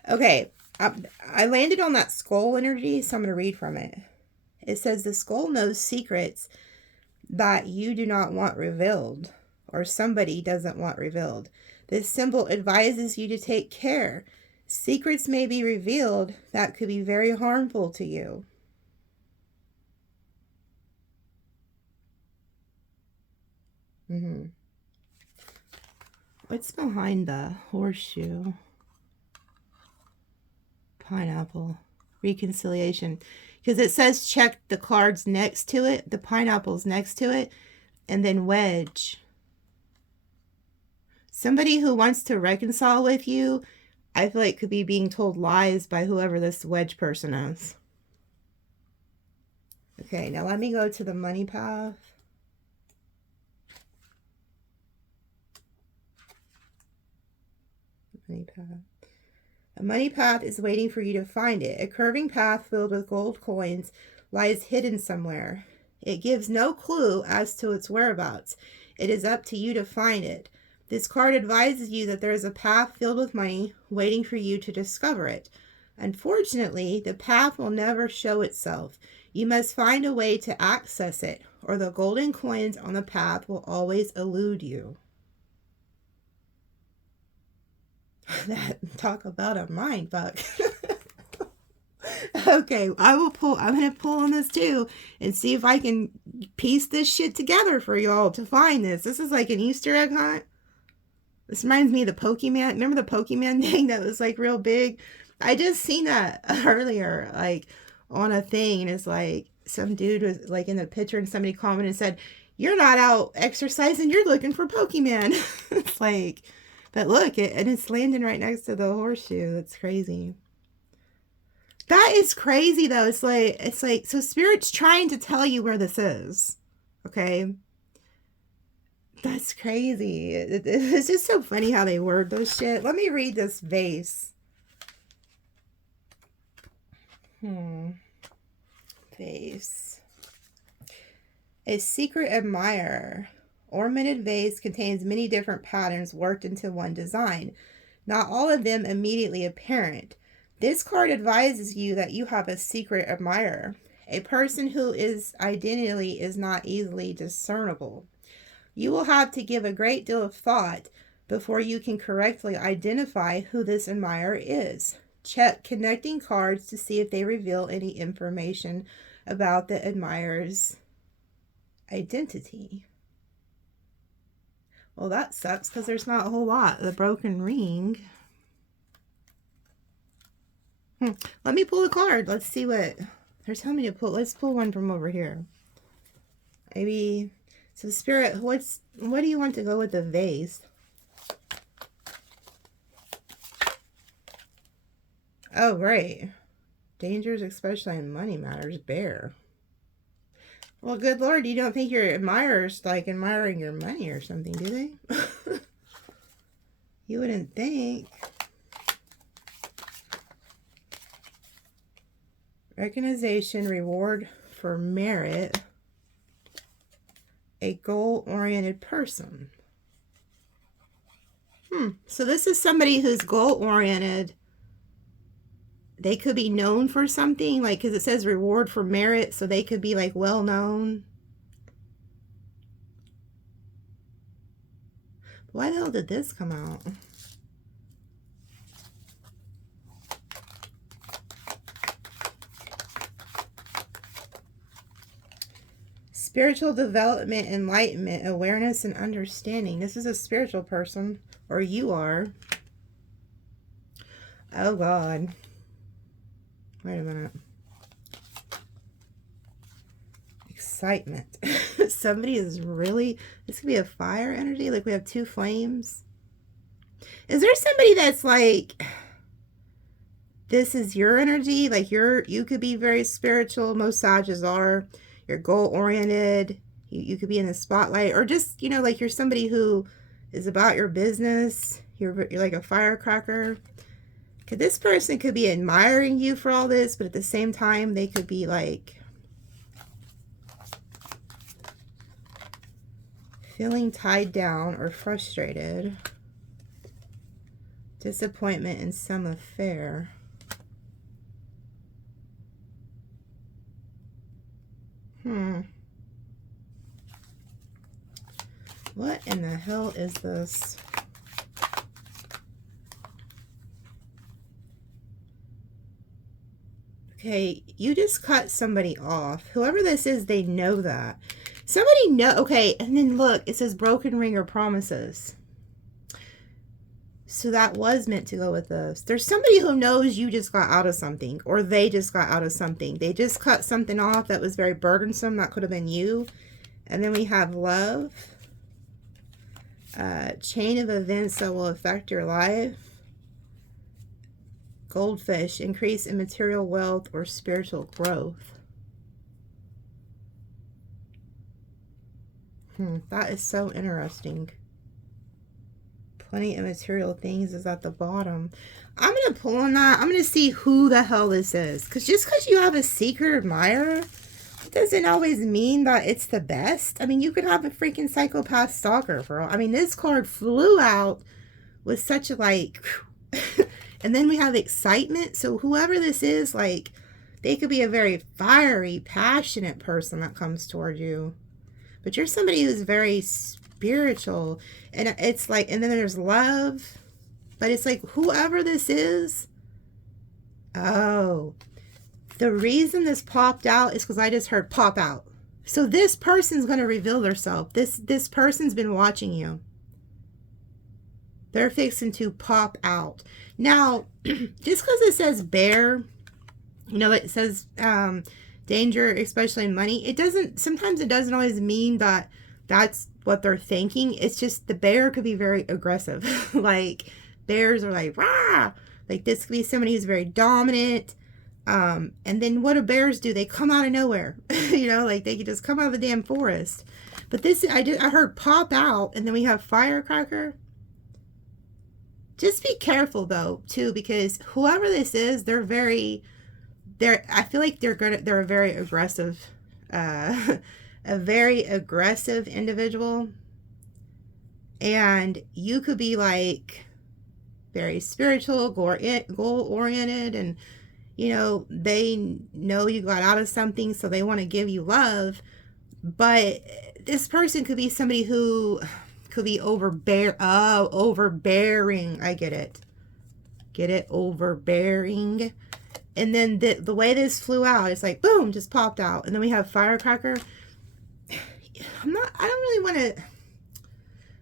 Okay, I landed on that skull energy, so I'm going to read from it. It says, the skull knows secrets that you do not want revealed, or somebody doesn't want revealed. This symbol advises you to take care. Secrets may be revealed that could be very harmful to you. What's behind the horseshoe? Pineapple. Reconciliation. Because it says check the cards next to it. The pineapple's next to it. And then wedge. Somebody who wants to reconcile with you, I feel like could be being told lies by whoever this wedge person is. Okay, now let me go to the money path. Money path. A money path is waiting for you to find it. A curving path filled with gold coins lies hidden somewhere. It gives no clue as to its whereabouts. It is up to you to find it. This card advises you that there is a path filled with money waiting for you to discover it. Unfortunately, the path will never show itself. You must find a way to access it, or the golden coins on the path will always elude you. That, talk about a mind fuck. Okay, I'm going to pull on this too and see if I can piece this shit together for y'all to find this. This is like an Easter egg hunt. This reminds me of the Pokemon. Remember the Pokemon thing that was like real big? I just seen that earlier, like on a thing, and it's like some dude was like in the picture and somebody commented and said, "You're not out exercising, you're looking for Pokemon." It's like, but look, and it's landing right next to the horseshoe. That's crazy. That is crazy though. It's like, so Spirit's trying to tell you where this is. Okay. That's crazy. It's just so funny how they word those shit. Let me read this vase. Vase. A secret admirer. Ornamented vase contains many different patterns worked into one design. Not all of them immediately apparent. This card advises you that you have a secret admirer. A person whose identity is not easily discernible. You will have to give a great deal of thought before you can correctly identify who this admirer is. Check connecting cards to see if they reveal any information about the admirer's identity. Well, that sucks because there's not a whole lot. The broken ring. Let me pull a card. Let's see what they're telling me to pull. Let's pull one from over here. Maybe. So Spirit, what do you want to go with the vase? Oh, great. Dangers, especially in money matters, bear. Well, good Lord, you don't think your admirers like admiring your money or something, do they? You wouldn't think. Recognition, reward for merit. A goal-oriented person. So this is somebody who's goal-oriented. They could be known for something, like, because it says reward for merit, so they could be like well-known. Why the hell did this come out? Spiritual development, enlightenment, awareness, and understanding. This is a spiritual person, or you are. Oh, God. Wait a minute. Excitement. Somebody is really... This could be a fire energy. Like we have two flames. Is there somebody that's like... This is your energy? Like you could be very spiritual. Most Sages are. You're goal-oriented. You could be in the spotlight. Or just, you know, like you're somebody who is about your business. You're like a firecracker. This person could be admiring you for all this, but at the same time, they could be like feeling tied down or frustrated. Disappointment in some affair. What in the hell is this? Okay, you just cut somebody off. Whoever this is, they know that. Somebody know. Okay, and then look, it says broken ring or promises. So that was meant to go with this. There's somebody who knows you just got out of something, or they just got out of something. They just cut something off that was very burdensome. That could have been you. And then we have love. Chain of events that will affect your life. Goldfish, increase in material wealth or spiritual growth. That is so interesting. Plenty of material things is at the bottom. I'm going to pull on that. I'm going to see who the hell this is. Because just because you have a secret admirer doesn't always mean that it's the best. I mean, you could have a freaking psychopath stalker for all. I mean, this card flew out with such a like... And then we have excitement. So whoever this is, like, they could be a very fiery, passionate person that comes toward you. But you're somebody who's very spiritual. And it's like, and then there's love. But it's like, whoever this is. Oh. The reason this popped out is because I just heard pop out. So this person's going to reveal themselves. This person's been watching you. They're fixing to pop out. Now, just because it says bear, you know, it says danger, especially in money, it doesn't, sometimes it doesn't always mean that that's what they're thinking. It's just the bear could be very aggressive. Like, bears are like, rah! Like, this could be somebody who's very dominant. And then what do bears do? They come out of nowhere. You know, like, they could just come out of the damn forest. But this, I heard pop out, and then we have firecracker. Just be careful, though, too, because whoever this is, I feel like they're a very aggressive, a very aggressive individual. And you could be, like, very spiritual, goal-oriented, and, you know, they know you got out of something, so they want to give you love. But this person could be somebody who could be overbearing. I get it. Get it? Overbearing. And then the way this flew out, it's like, boom, just popped out. And then we have firecracker. I don't really want to,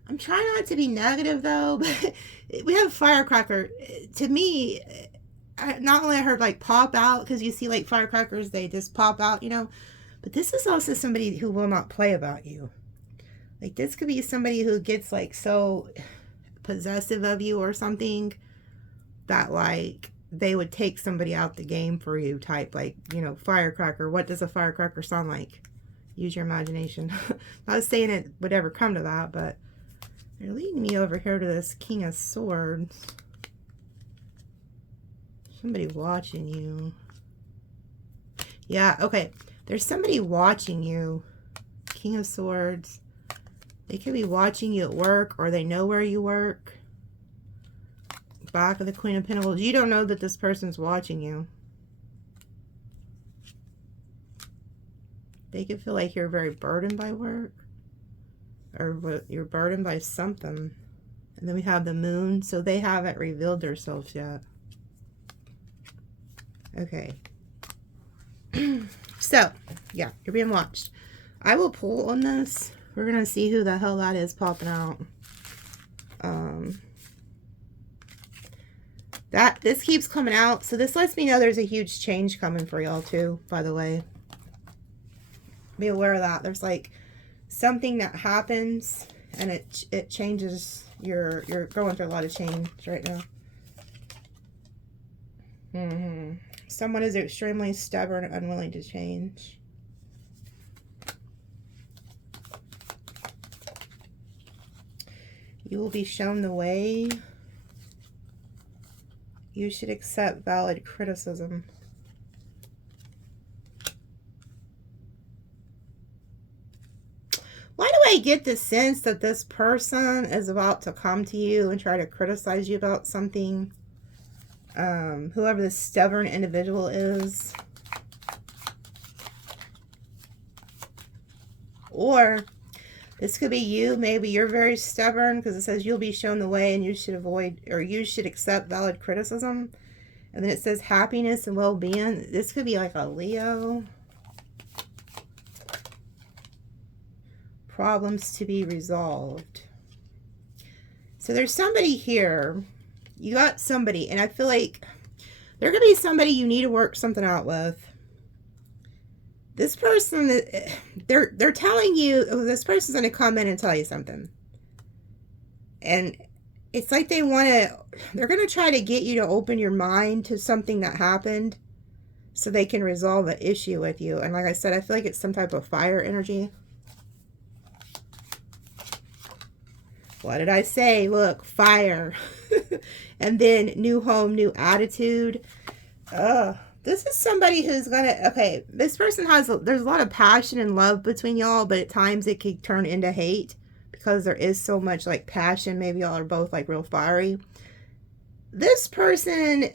I'm trying not to be negative, though, but we have firecracker. To me, not only I heard, like, pop out, because you see, like, firecrackers, they just pop out, you know, but this is also somebody who will not play about you. Like, this could be somebody who gets, like, so possessive of you or something that, like, they would take somebody out the game for you type. Like, you know, firecracker. What does a firecracker sound like? Use your imagination. Not saying it would ever come to that, but they're leading me over here to this King of Swords. Somebody watching you. Yeah, okay. There's somebody watching you. King of Swords. They could be watching you at work, or they know where you work. Back of the Queen of Pentacles. You don't know that this person's watching you. They could feel like you're very burdened by work. Or you're burdened by something. And then we have the Moon. So they haven't revealed themselves yet. Okay. So, yeah, you're being watched. I will pull on this. We're going to see who the hell that is popping out. This keeps coming out. So this lets me know there's a huge change coming for y'all too, by the way. Be aware of that. There's like something that happens and it changes you're going through a lot of change right now. Someone is extremely stubborn and unwilling to change. You will be shown the way. You should accept valid criticism. Why do I get the sense that this person is about to come to you and try to criticize you about something? Whoever this stubborn individual is. Or this could be you. Maybe you're very stubborn because it says you'll be shown the way and you should avoid, or you should accept valid criticism. And then it says happiness and well-being. This could be like a Leo. Problems to be resolved. So there's somebody here. You got somebody, and I feel like they're going to be somebody you need to work something out with. This person, they're telling you, this person's going to come in and tell you something. And it's like they're going to try to get you to open your mind to something that happened so they can resolve an issue with you. And like I said, I feel like it's some type of fire energy. What did I say? Look, fire. And then new home, new attitude. This is somebody who's gonna, okay, this person there's a lot of passion and love between y'all, but at times it could turn into hate because there is so much like passion. Maybe y'all are both like real fiery. This person,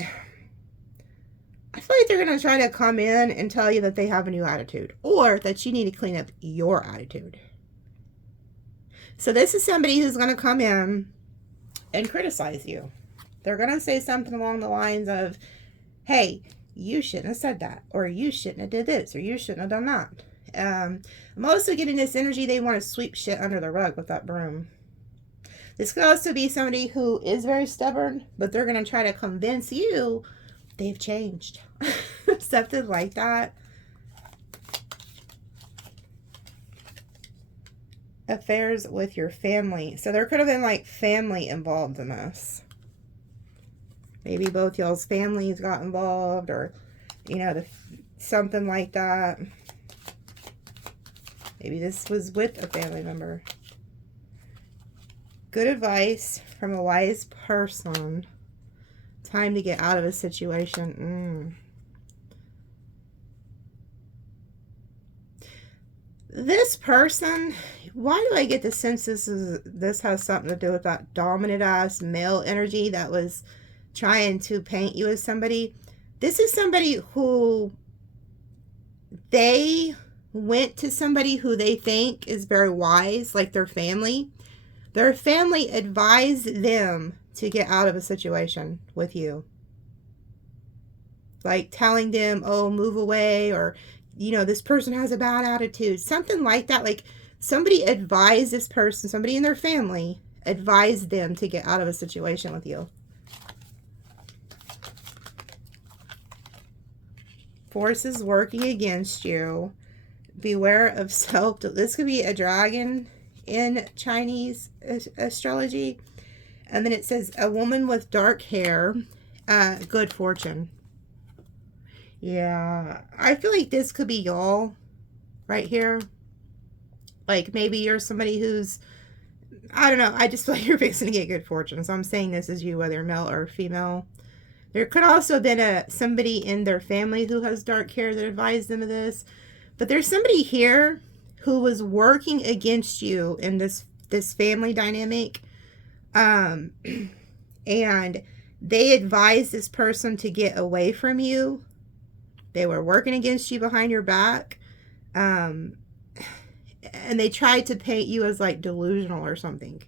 I feel like they're gonna try to come in and tell you that they have a new attitude or that you need to clean up your attitude. So this is somebody who's gonna come in and criticize you. They're gonna say something along the lines of, hey, you shouldn't have said that, or you shouldn't have did this, or you shouldn't have done that. I'm also getting this energy they want to sweep shit under the rug with that broom. This could also be somebody who is very stubborn, but they're going to try to convince you they've changed. Something like that. Affairs with your family. So there could have been like family involved in this. Maybe both y'all's families got involved, or, you know, something like that. Maybe this was with a family member. Good advice from a wise person. Time to get out of a situation. This person, why do I get the sense this has something to do with that dominant ass male energy that was trying to paint you as somebody? This is somebody who they went to somebody who they think is very wise, like their family. Their family advised them to get out of a situation with you. Like telling them, oh, move away, or, you know, this person has a bad attitude. Something like that. Like somebody advised this person, somebody in their family advised them to get out of a situation with you. Forces working against you. Beware of self. This could be a dragon in Chinese astrology. And then it says a woman with dark hair, good fortune. Yeah, I feel like this could be y'all right here. Like maybe you're somebody who's, I don't know, I just feel like you're fixing to get good fortune. So I'm saying this is you, whether male or female. There could also have been somebody in their family who has dark hair that advised them of this. But there's somebody here who was working against you in this family dynamic. And they advised this person to get away from you. They were working against you behind your back. And they tried to paint you as like delusional or something.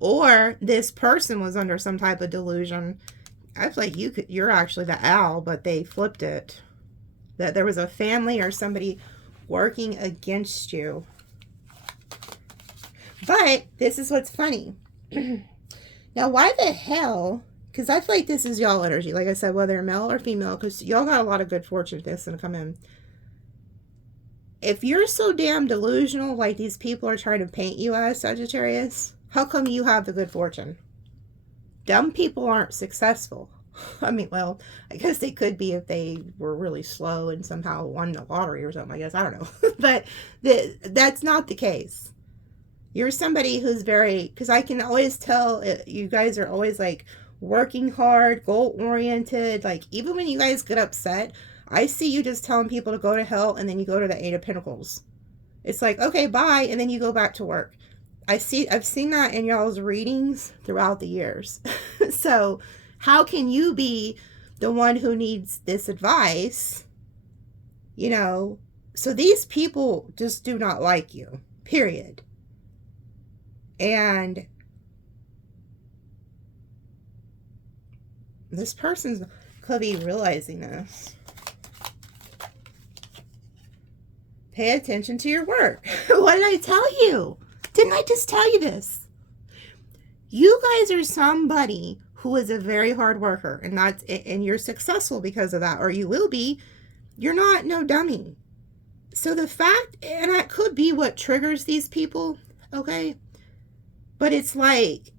Or this person was under some type of delusion. I feel like you're actually the owl, but they flipped it. That there was a family or somebody working against you. But this is what's funny. Now, why the hell? Because I feel like this is y'all energy. Like I said, whether male or female, because y'all got a lot of good fortune that's going to come in. If you're so damn delusional, like these people are trying to paint you as, Sagittarius, how come you have the good fortune? Dumb people aren't successful. I mean, well, I guess they could be if they were really slow and somehow won the lottery or something, I guess. I don't know. But that's not the case. You're somebody who's very, because I can always tell you guys are always like working hard, goal-oriented. Like, even when you guys get upset, I see you just telling people to go to hell, and then you go to the Eight of Pentacles. It's like, okay, bye, and then you go back to work. I've seen that in y'all's readings throughout the years. So how can you be the one who needs this advice? You know, so these people just do not like you, period. And this person could be realizing this. Pay attention to your work. What did I tell you? Didn't I just tell you this? You guys are somebody who is a very hard worker, and you're successful because of that, or you will be. You're not no dummy. So the fact, and that could be what triggers these people, okay? But it's like,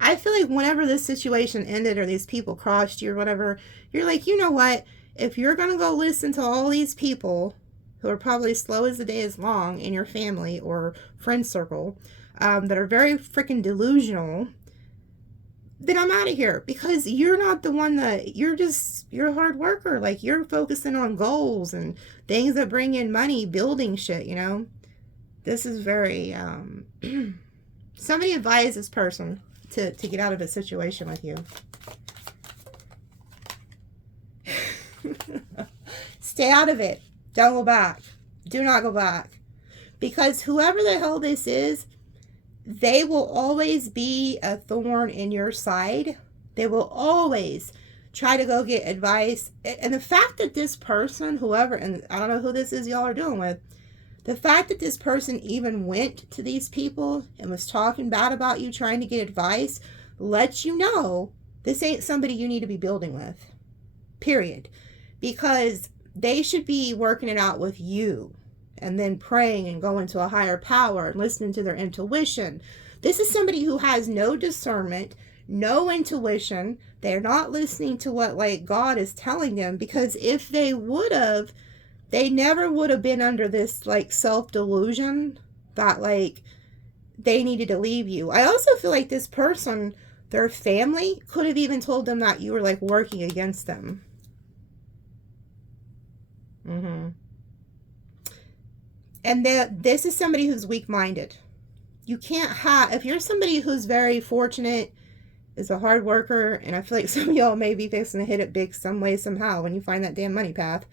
I feel like whenever this situation ended or these people crossed you or whatever, you're like, you know what? If you're going to go listen to all these people who are probably slow as the day is long in your family or friend circle, that are very freaking delusional, then I'm out of here, because you're not the one you're a hard worker. Like, you're focusing on goals and things that bring in money, building shit, you know? This is very, somebody advise this person to get out of a situation with you. Stay out of it. Don't go back. Do not go back. Because whoever the hell this is, they will always be a thorn in your side. They will always try to go get advice. And the fact that this person, whoever, and I don't know who this is y'all are dealing with, the fact that this person even went to these people and was talking bad about you, trying to get advice, lets you know this ain't somebody you need to be building with. Period. Because they should be working it out with you and then praying and going to a higher power and listening to their intuition. This is somebody who has no discernment, no intuition. They're not listening to what like God is telling them, because if they would have, they never would have been under this like self-delusion that like they needed to leave you. I also feel like this person, their family, could have even told them that you were like working against them. And this is somebody who's weak-minded. You can't have, if you're somebody who's very fortunate, is a hard worker, and I feel like some of y'all may be fixing to hit it big some way, somehow, when you find that damn money path.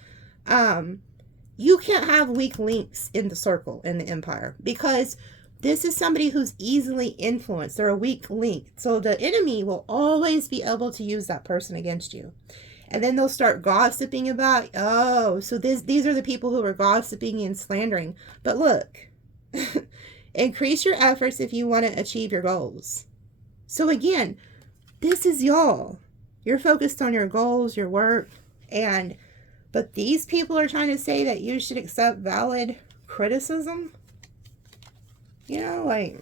You can't have weak links in the circle, in the empire, because this is somebody who's easily influenced. They're a weak link. So the enemy will always be able to use that person against you. And then they'll start gossiping about, oh, so these are the people who are gossiping and slandering. But look, increase your efforts if you want to achieve your goals. So again, this is y'all. You're focused on your goals, your work, but these people are trying to say that you should accept valid criticism. You know, like,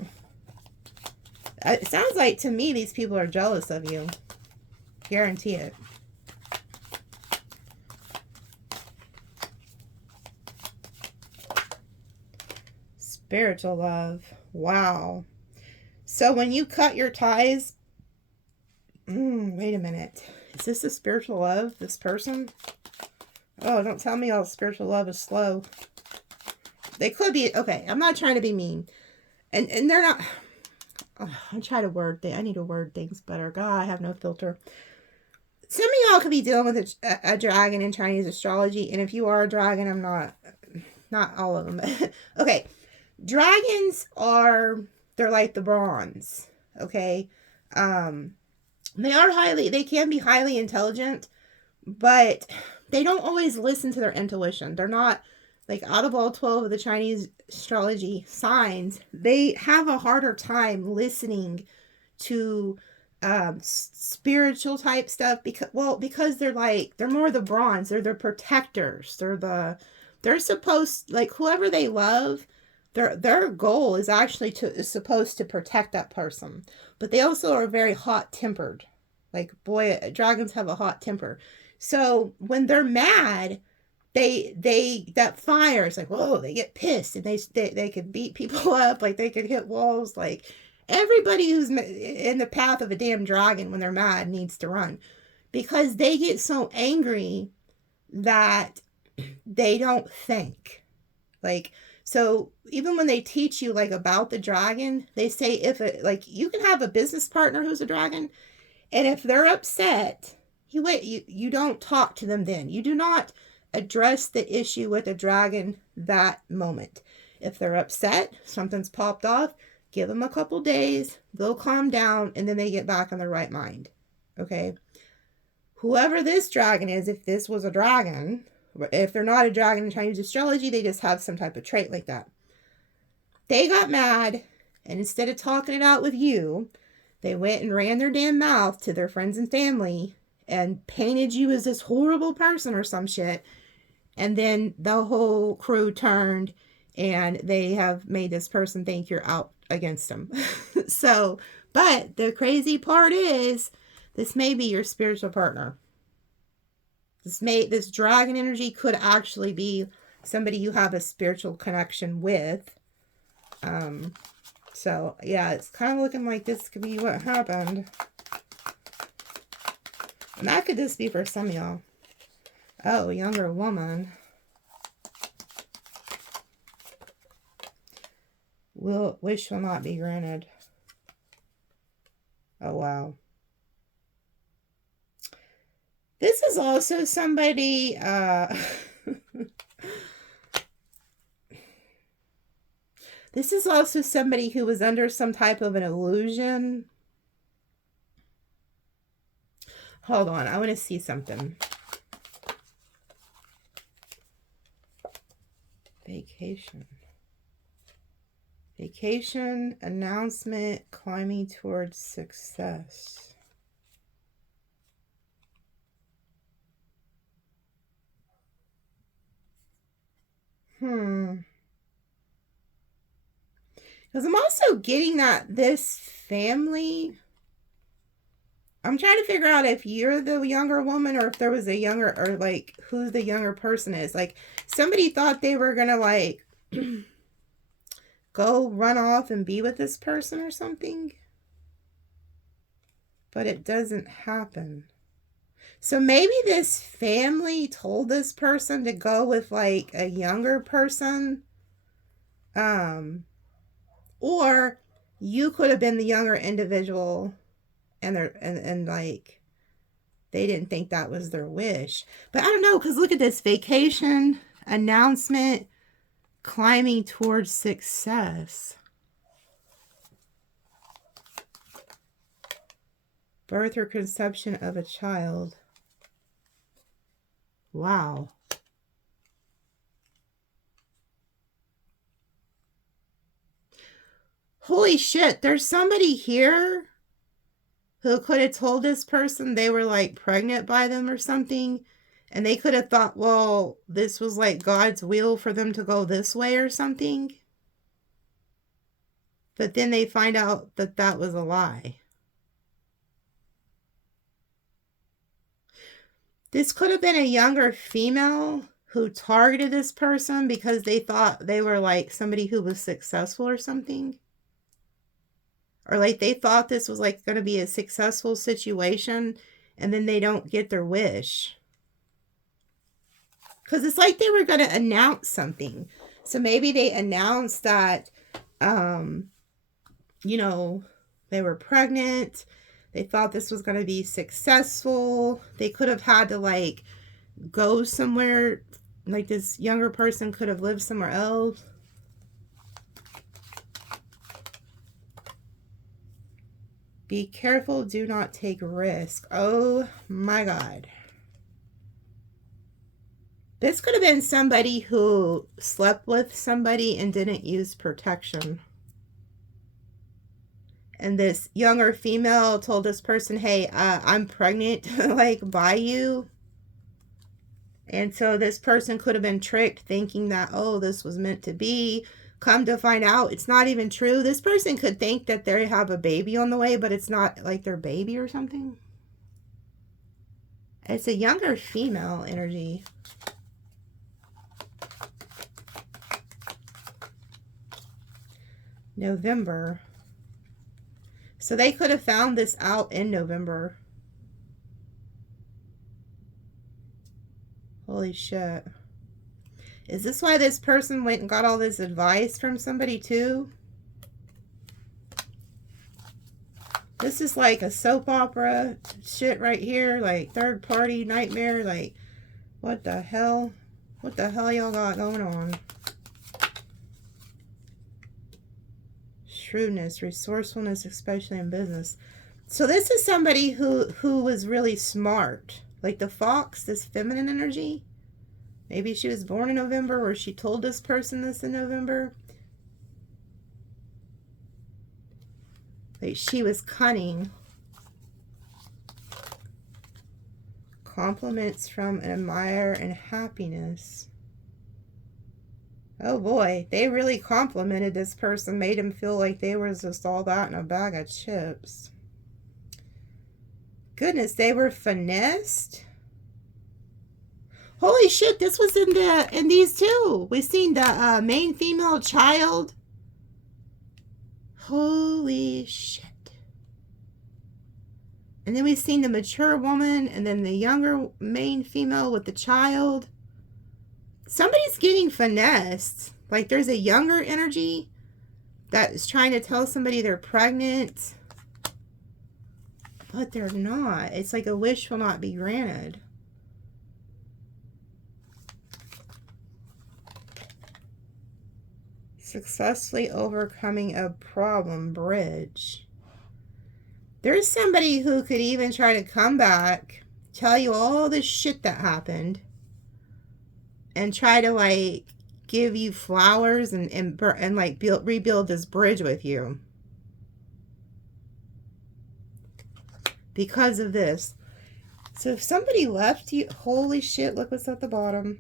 it sounds like to me these people are jealous of you. Guarantee it. Spiritual love. Wow. So when you cut your ties, wait a minute. Is this a spiritual love, this person? Oh, don't tell me all spiritual love is slow. They could be, okay, I'm not trying to be mean. And they're not, I try to I need to word things better. God, I have no filter. Some of y'all could be dealing with a dragon in Chinese astrology. And if you are a dragon, I'm not all of them. Okay. Dragons they're like the bronze. Okay. They can be highly intelligent, but they don't always listen to their intuition. They're not, like, out of all 12 of the Chinese astrology signs, they have a harder time listening to spiritual type stuff because they're more the bronze. They're the protectors. They're supposed, like, whoever they love, their goal is actually is supposed to protect that person. But they also are very hot-tempered. Like, boy, dragons have a hot temper. So when they're mad, that fire is like, whoa, they get pissed, and they can beat people up, like they can hit walls. Like, everybody who's in the path of a damn dragon when they're mad needs to run, because they get so angry that they don't think. Like, so even when they teach you like about the dragon, they say you can have a business partner who's a dragon, and if they're upset, you don't talk to them then. You do not address the issue with a dragon that moment. If they're upset, something's popped off, give them a couple days, they'll calm down, and then they get back on their right mind. Okay? Whoever this dragon is, if this was a dragon, if they're not a dragon in Chinese astrology, they just have some type of trait like that. They got mad, and instead of talking it out with you, they went and ran their damn mouth to their friends and family and painted you as this horrible person or some shit. And then the whole crew turned, and they have made this person think you're out against them. So, but the crazy part is, this may be your spiritual partner. This dragon energy could actually be somebody you have a spiritual connection with. So yeah, it's kind of looking like this could be what happened. And that could just be for some of y'all. Oh, younger woman. Wish will not be granted. Oh, wow. This is also somebody, this is also somebody who was under some type of an illusion. Hold on. I want to see something. Vacation. Vacation, announcement, climbing towards success. Because I'm also getting that this family... I'm trying to figure out if you're the younger woman or if there was a younger... Or, like, who the younger person is. Like, somebody thought they were going to, like... go run off and be with this person or something. But it doesn't happen. So maybe this family told this person to go with like a younger person. Or you could have been the younger individual and like they didn't think that was their wish. But I don't know, because look at this. Vacation, announcement, climbing towards success. Birth or conception of a child. Wow. Holy shit, there's somebody here who could have told this person they were like pregnant by them or something. And they could have thought, well, this was like God's will for them to go this way or something. But then they find out that that was a lie. This could have been a younger female who targeted this person because they thought they were like somebody who was successful or something. Or like they thought this was like going to be a successful situation and then they don't get their wish. Because it's like they were going to announce something. So maybe they announced that, you know, they were pregnant. They thought this was going to be successful. They could have had to like go somewhere. Like this younger person could have lived somewhere else. Be careful. Do not take risk. Oh my God. This could have been somebody who slept with somebody and didn't use protection. And this younger female told this person, hey, I'm pregnant, like, by you. And so this person could have been tricked thinking that, oh, this was meant to be. Come to find out, it's not even true. This person could think that they have a baby on the way, but it's not like their baby or something. It's a younger female energy. November. So they could have found this out in November. Holy shit. Is this why this person went and got all this advice from somebody too? This is like a soap opera shit right here. Like third party nightmare. Like what the hell? What the hell y'all got going on? Shrewdness, resourcefulness, especially in business. So this is somebody who was really smart. Like the fox, this feminine energy. Maybe she was born in November or she told this person this in November. Like she was cunning. Compliments from an admirer and happiness. Oh boy, they really complimented this person, made him feel like they were just all that in a bag of chips. Goodness, they were finessed. Holy shit, this was in these too. We've seen the main female child. Holy shit. And then we've seen the mature woman and then the younger main female with the child. Somebody's getting finessed. Like there's a younger energy that is trying to tell somebody they're pregnant. But they're not. It's like a wish will not be granted. Successfully overcoming a problem. Bridge. There's somebody who could even try to come back, tell you all the shit that happened, and try to like give you flowers and like rebuild this bridge with you. Because of this. So if somebody left you, holy shit, look what's at the bottom.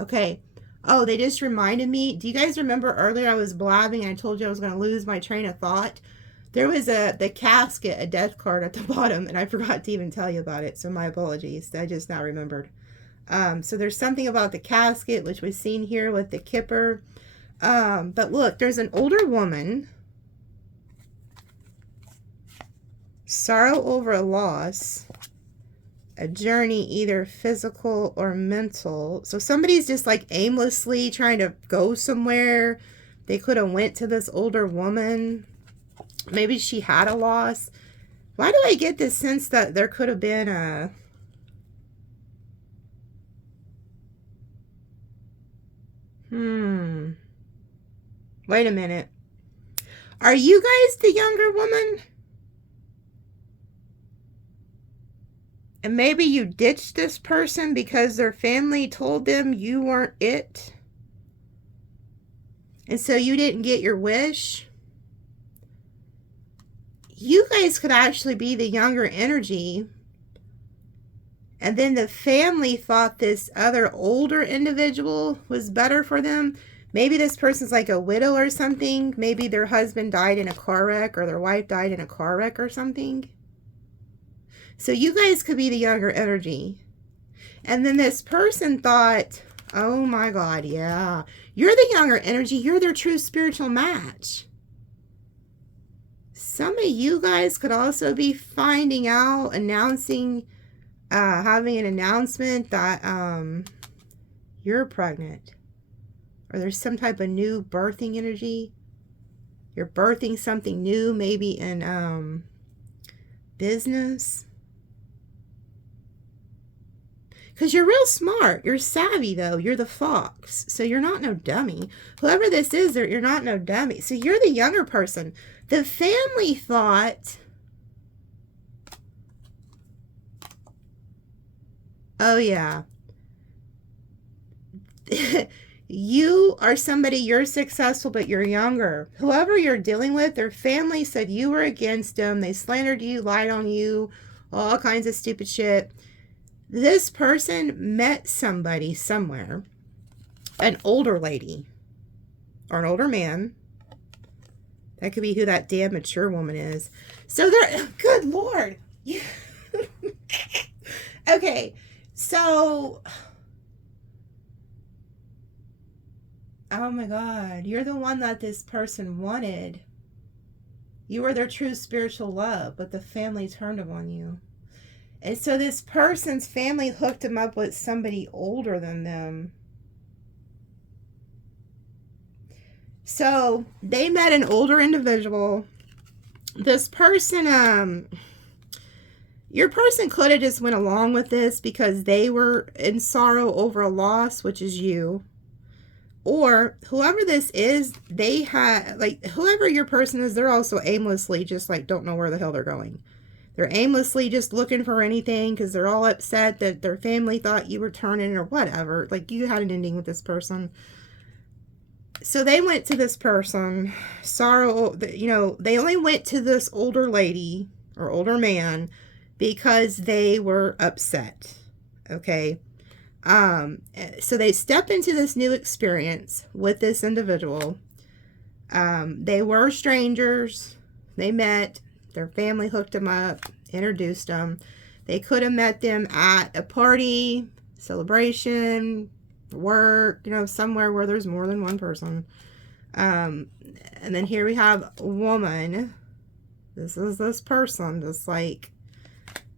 Okay. Oh, they just reminded me. Do you guys remember earlier I was blabbing and I told you I was going to lose my train of thought? There was the casket, a death card at the bottom, and I forgot to even tell you about it. So my apologies. I just now remembered. So there's something about the casket, which was seen here with the kipper. But look, there's an older woman. Sorrow over a loss. A journey, either physical or mental. So somebody's just like aimlessly trying to go somewhere. They could have went to this older woman. Maybe she had a loss. Why do I get this sense that there could have been a... Wait a minute. Are you guys the younger woman? And maybe you ditched this person because their family told them you weren't it. And so you didn't get your wish. You guys could actually be the younger energy. And then the family thought this other older individual was better for them. Maybe this person's like a widow or something. Maybe their husband died in a car wreck or their wife died in a car wreck or something. So you guys could be the younger energy. And then this person thought, oh my God, yeah. You're the younger energy. You're their true spiritual match. Some of you guys could also be finding out, announcing, having an announcement that you're pregnant. Or there's some type of new birthing energy. You're birthing something new, maybe in business. Because you're real smart. You're savvy, though. You're the fox. So you're not no dummy. Whoever this is, you're not no dummy. So you're the younger person. The family thought, oh, yeah. You are somebody, you're successful, but you're younger. Whoever you're dealing with, their family said you were against them. They slandered you, lied on you, all kinds of stupid shit. This person met somebody somewhere, an older lady or an older man. That could be who that damn mature woman is. So they're, good Lord. Okay, so, oh my God, you're the one that this person wanted. You were their true spiritual love, but the family turned them on you. And so this person's family hooked him up with somebody older than them. So they met an older individual. This person, your person could have just went along with this because they were in sorrow over a loss, which is you. Or whoever this is, they had, like, whoever your person is, they're also aimlessly just like don't know where the hell they're going. They're aimlessly just looking for anything because they're all upset that their family thought you were turning or whatever. Like, you had an ending with this person. So they went to this person. Sorrow, you know, they only went to this older lady or older man because they were upset. Okay. So they step into this new experience with this individual. They were strangers. They met. Their family hooked them up, introduced them. They could have met them at a party, celebration, work, you know, somewhere where there's more than one person. And then here we have a woman. This is this person, just like,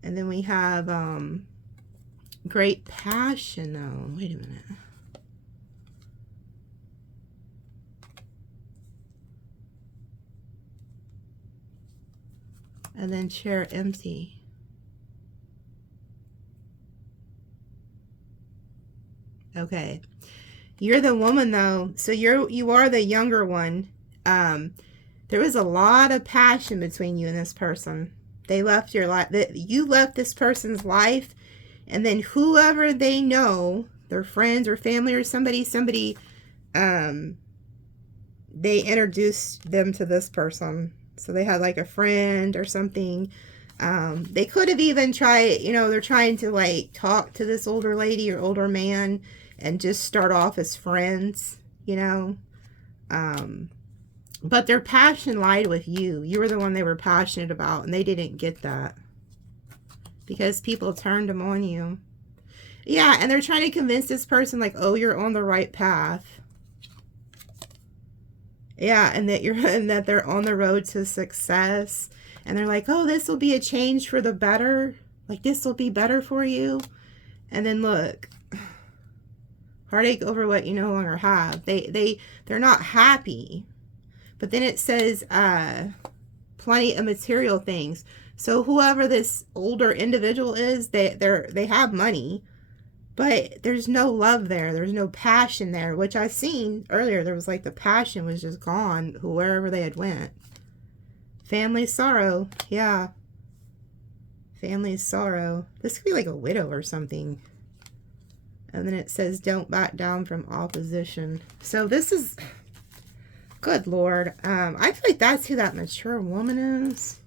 and then we have great passion, though. Wait a minute. And then chair empty. Okay. You're the woman though. So you are the younger one. There was a lot of passion between you and this person. They left your life. You left this person's life, and then whoever they know, their friends or family or somebody, they introduced them to this person. So they had like a friend or something. They could have even tried, they're trying to like talk to this older lady or older man and just start off as friends, but their passion lied with you. You were the one they were passionate about, and they didn't get that because people turned them on you. Yeah, and they're trying to convince this person like, oh, you're on the right path. Yeah, and that they're on the road to success. And they're like, oh, this will be a change for the better. Like, this will be better for you. And then look, heartache over what you no longer have. They're not happy. But then it says plenty of material things. So whoever this older individual is, they have money, but there's no love there. There's no passion there, which I seen earlier. There was like the passion was just gone wherever they had went. Family sorrow. Yeah. Family sorrow. This could be like a widow or something. And then it says don't back down from opposition. So this is... Good Lord. I feel like that's who that mature woman is.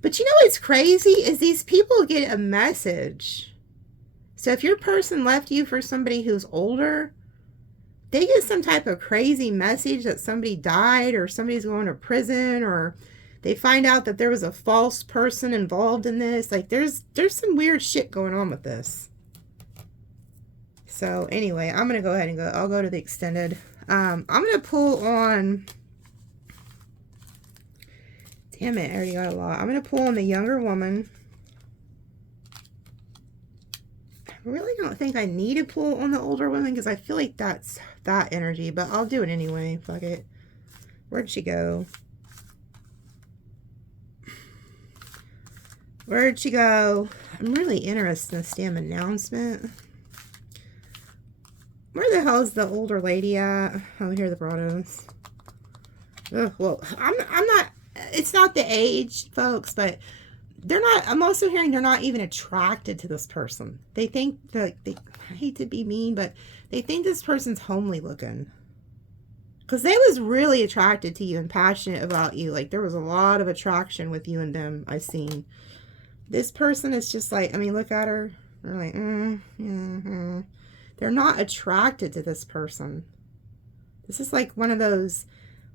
But you know what's crazy is these people get a message. So if your person left you for somebody who's older, they get some type of crazy message that somebody died or somebody's going to prison, or they find out that there was a false person involved in this. Like there's some weird shit going on with this. So anyway, I'm going to go ahead and I'll go to the extended. I'm going to pull on, damn it, I already got a lot. I'm going to pull on the younger woman. I really don't think I need to pull on the older woman because I feel like that's that energy, but I'll do it anyway. Fuck it. Where'd she go? Where'd she go? I'm really interested in this damn announcement. Where the hell is the older lady at? Oh, here are the Brados. Ugh, well, I'm not, it's not the age, folks, but they're not, I'm also hearing they're not even attracted to this person. They think that, I hate to be mean, but they think this person's homely looking. Because they was really attracted to you and passionate about you. Like, there was a lot of attraction with you and them, I've seen. This person is just like, I mean, look at her. They're like, They're not attracted to this person. This is like one of those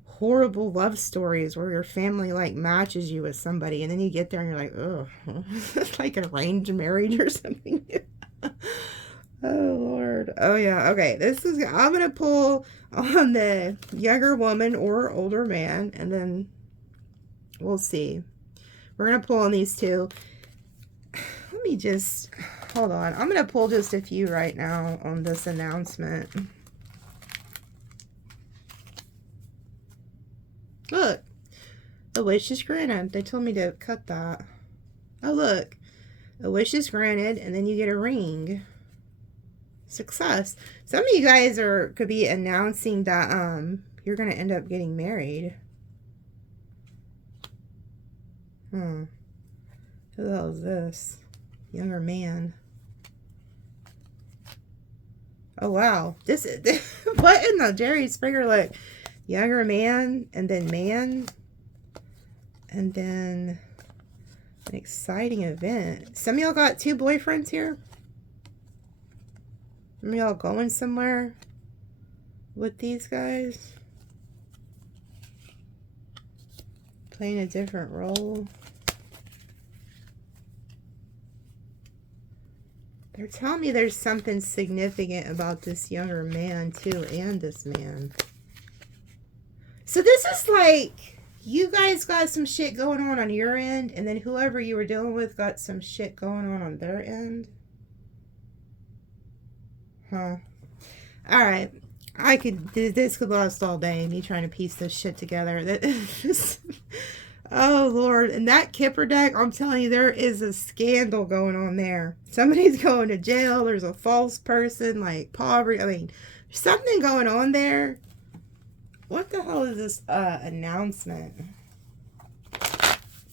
horrible love stories where your family like matches you with somebody and then you get there and you're like, oh, it's like an arranged marriage or something. Oh, Lord. Oh, yeah. Okay. I'm going to pull on the younger woman or older man, and then we'll see. We're going to pull on these two. Let me just... Hold on. I'm going to pull just a few right now on this announcement. Look. A wish is granted. They told me to cut that. Oh, look. A wish is granted, and then you get a ring. Success. Some of you guys could be announcing that you're going to end up getting married. Who the hell is this? Younger man. Oh, wow. This is, what in the Jerry Springer, like, younger man, and then man, and then an exciting event. Some of y'all got 2 boyfriends here? Some of y'all going somewhere with these guys? Playing a different role? They're telling me there's something significant about this younger man, too, and this man. So this is like, you guys got some shit going on your end, and then whoever you were dealing with got some shit going on their end. Huh. Alright. This could last all day, me trying to piece this shit together. Oh, Lord. in that Kipper deck, I'm telling you, there is a scandal going on there. Somebody's going to jail. There's a false person, like poverty. I mean, there's something going on there. What the hell is this announcement?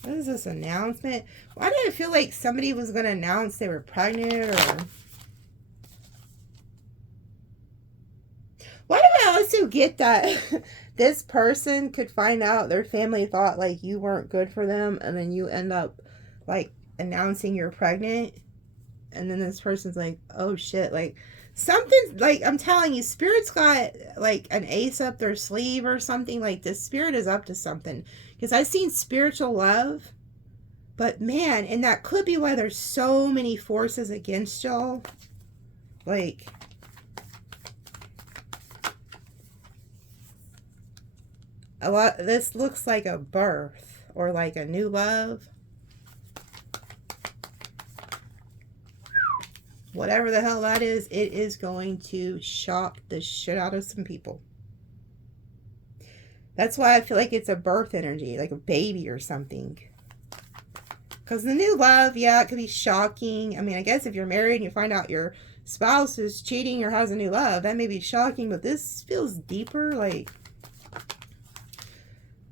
What is this announcement? Why did I feel like somebody was going to announce they were pregnant or... Why do I also get that this person could find out their family thought like you weren't good for them and then you end up like announcing you're pregnant and then this person's like, oh shit, like something, like I'm telling you, Spirit's got like an ace up their sleeve or something. Like this Spirit is up to something because I've seen spiritual love, but man, and that could be why there's so many forces against y'all. Like, a lot, this looks like a birth or like a new love. Whatever the hell that is, it is going to shock the shit out of some people. That's why I feel like it's a birth energy, like a baby or something. Because the new love, yeah, it could be shocking. I mean, I guess if you're married and you find out your spouse is cheating or has a new love, that may be shocking, but this feels deeper, like...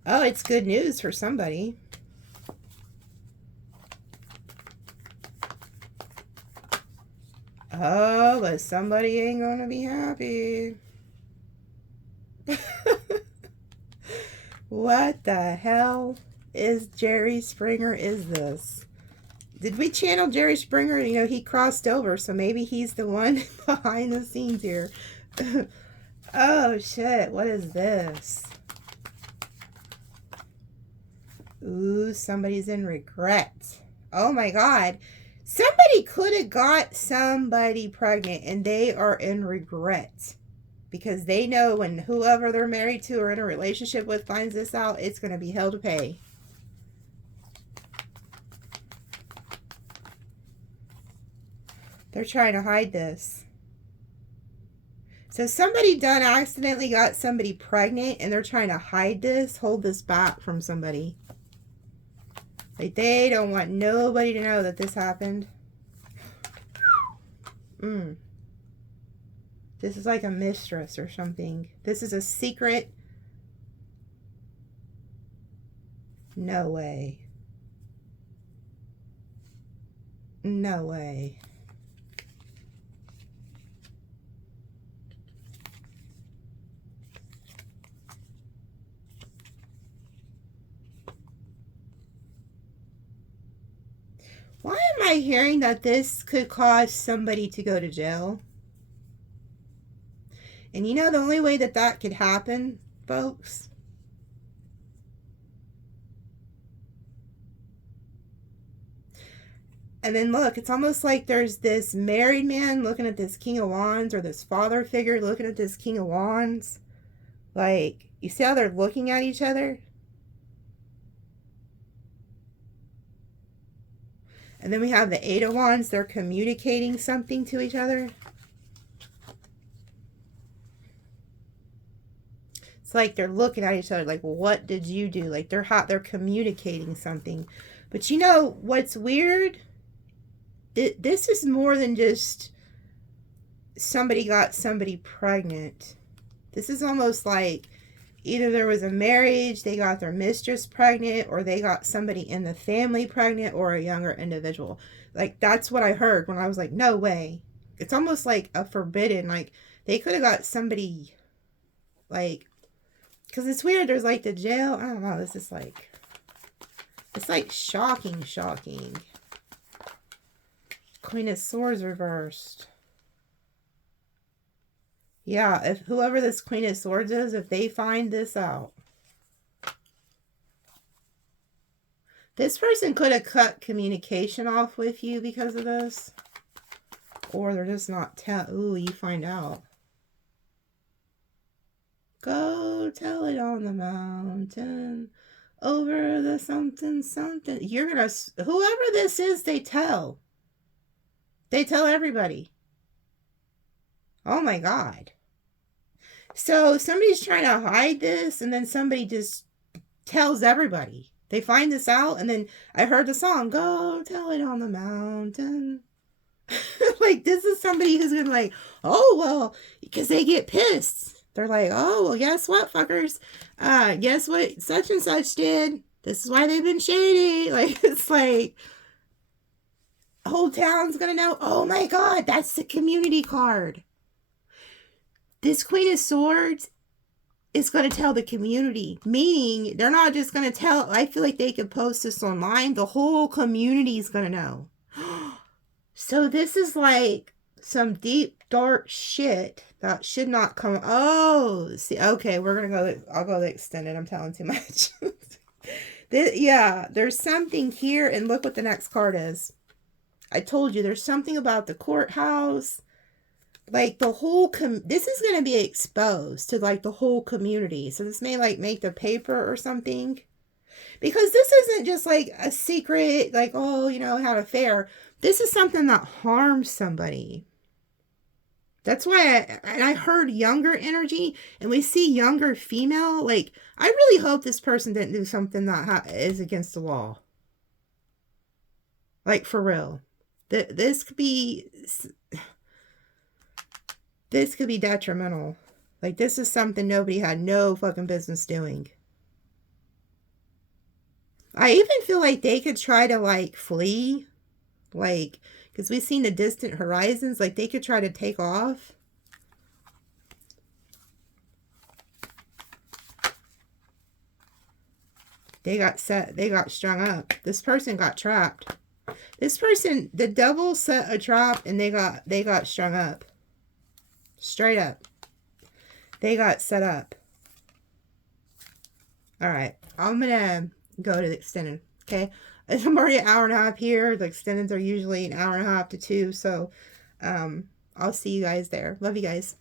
Oh, it's good news for somebody. Oh, but somebody ain't gonna be happy. What the hell is Jerry Springer is this? Did we channel Jerry Springer? You know, he crossed over, so maybe he's the one behind the scenes here. Oh, shit. What is this? Ooh, somebody's in regret. Oh my God. Somebody could have got somebody pregnant and they are in regret. Because they know when whoever they're married to or in a relationship with finds this out, it's going to be hell to pay. They're trying to hide this. So somebody done accidentally got somebody pregnant and they're trying to hide this, hold this back from somebody. Like, they don't want nobody to know that this happened. This is like a mistress or something. This is a secret. No way. No way. Why am I hearing that this could cause somebody to go to jail? And you know the only way that that could happen, folks? And then look, it's almost like there's this married man looking at this King of Wands, or this father figure looking at this King of Wands. Like, you see how they're looking at each other? And then we have the Eight of Wands. They're communicating something to each other. It's like they're looking at each other like, well, what did you do? Like, they're communicating something. But you know what's weird? This is more than just somebody got somebody pregnant. This is almost like either there was a marriage, they got their mistress pregnant, or they got somebody in the family pregnant, or a younger individual. Like, that's what I heard when I was like, no way. It's almost like a forbidden, like, they could have got somebody, like, because it's weird, there's like the jail, I don't know, this is like, it's like shocking. Queen of Swords reversed. Yeah, if whoever this Queen of Swords is, if they find this out. This person could have cut communication off with you because of this. Or they're just not ooh, you find out. Go tell it on the mountain. Over the something. You're gonna, whoever this is, they tell. They tell everybody. Oh my God. So somebody's trying to hide this and then somebody just tells everybody. They find this out, and then I heard the song, "Go tell it on the mountain." Like, this is somebody who's gonna like, oh, well, because they get pissed. They're like, oh, well, guess what, fuckers? Guess what such and such did? This is why they've been shady. Like, it's like, whole town's gonna know, oh my God, that's the community card. This Queen of Swords is going to tell the community, meaning they're not just going to tell. I feel like they could post this online. The whole community is going to know. So this is like some deep, dark shit that should not come. Oh, see, okay, we're going to go. I'll go the extended. I'm telling too much. Yeah, there's something here. And look what the next card is. I told you there's something about the courthouse. Like the whole this is going to be exposed to like the whole community. So this may like make the paper or something. Because this isn't just like a secret, like, oh, you know, had an affair. This is something that harms somebody. That's why I heard younger energy, and we see younger female. Like, I really hope this person didn't do something that is against the law. Like, for real. This could be detrimental. Like, this is something nobody had no fucking business doing. I even feel like they could try to, like, flee. Like, because we've seen the distant horizons. Like, they could try to take off. They got strung up. This person got trapped. This person, the devil set a trap, and they got strung up. Straight up. They got set up. Alright. I'm going to go to the extended. Okay. I'm already an hour and a half here. The extendeds are usually an hour and a half to 2. So, I'll see you guys there. Love you guys.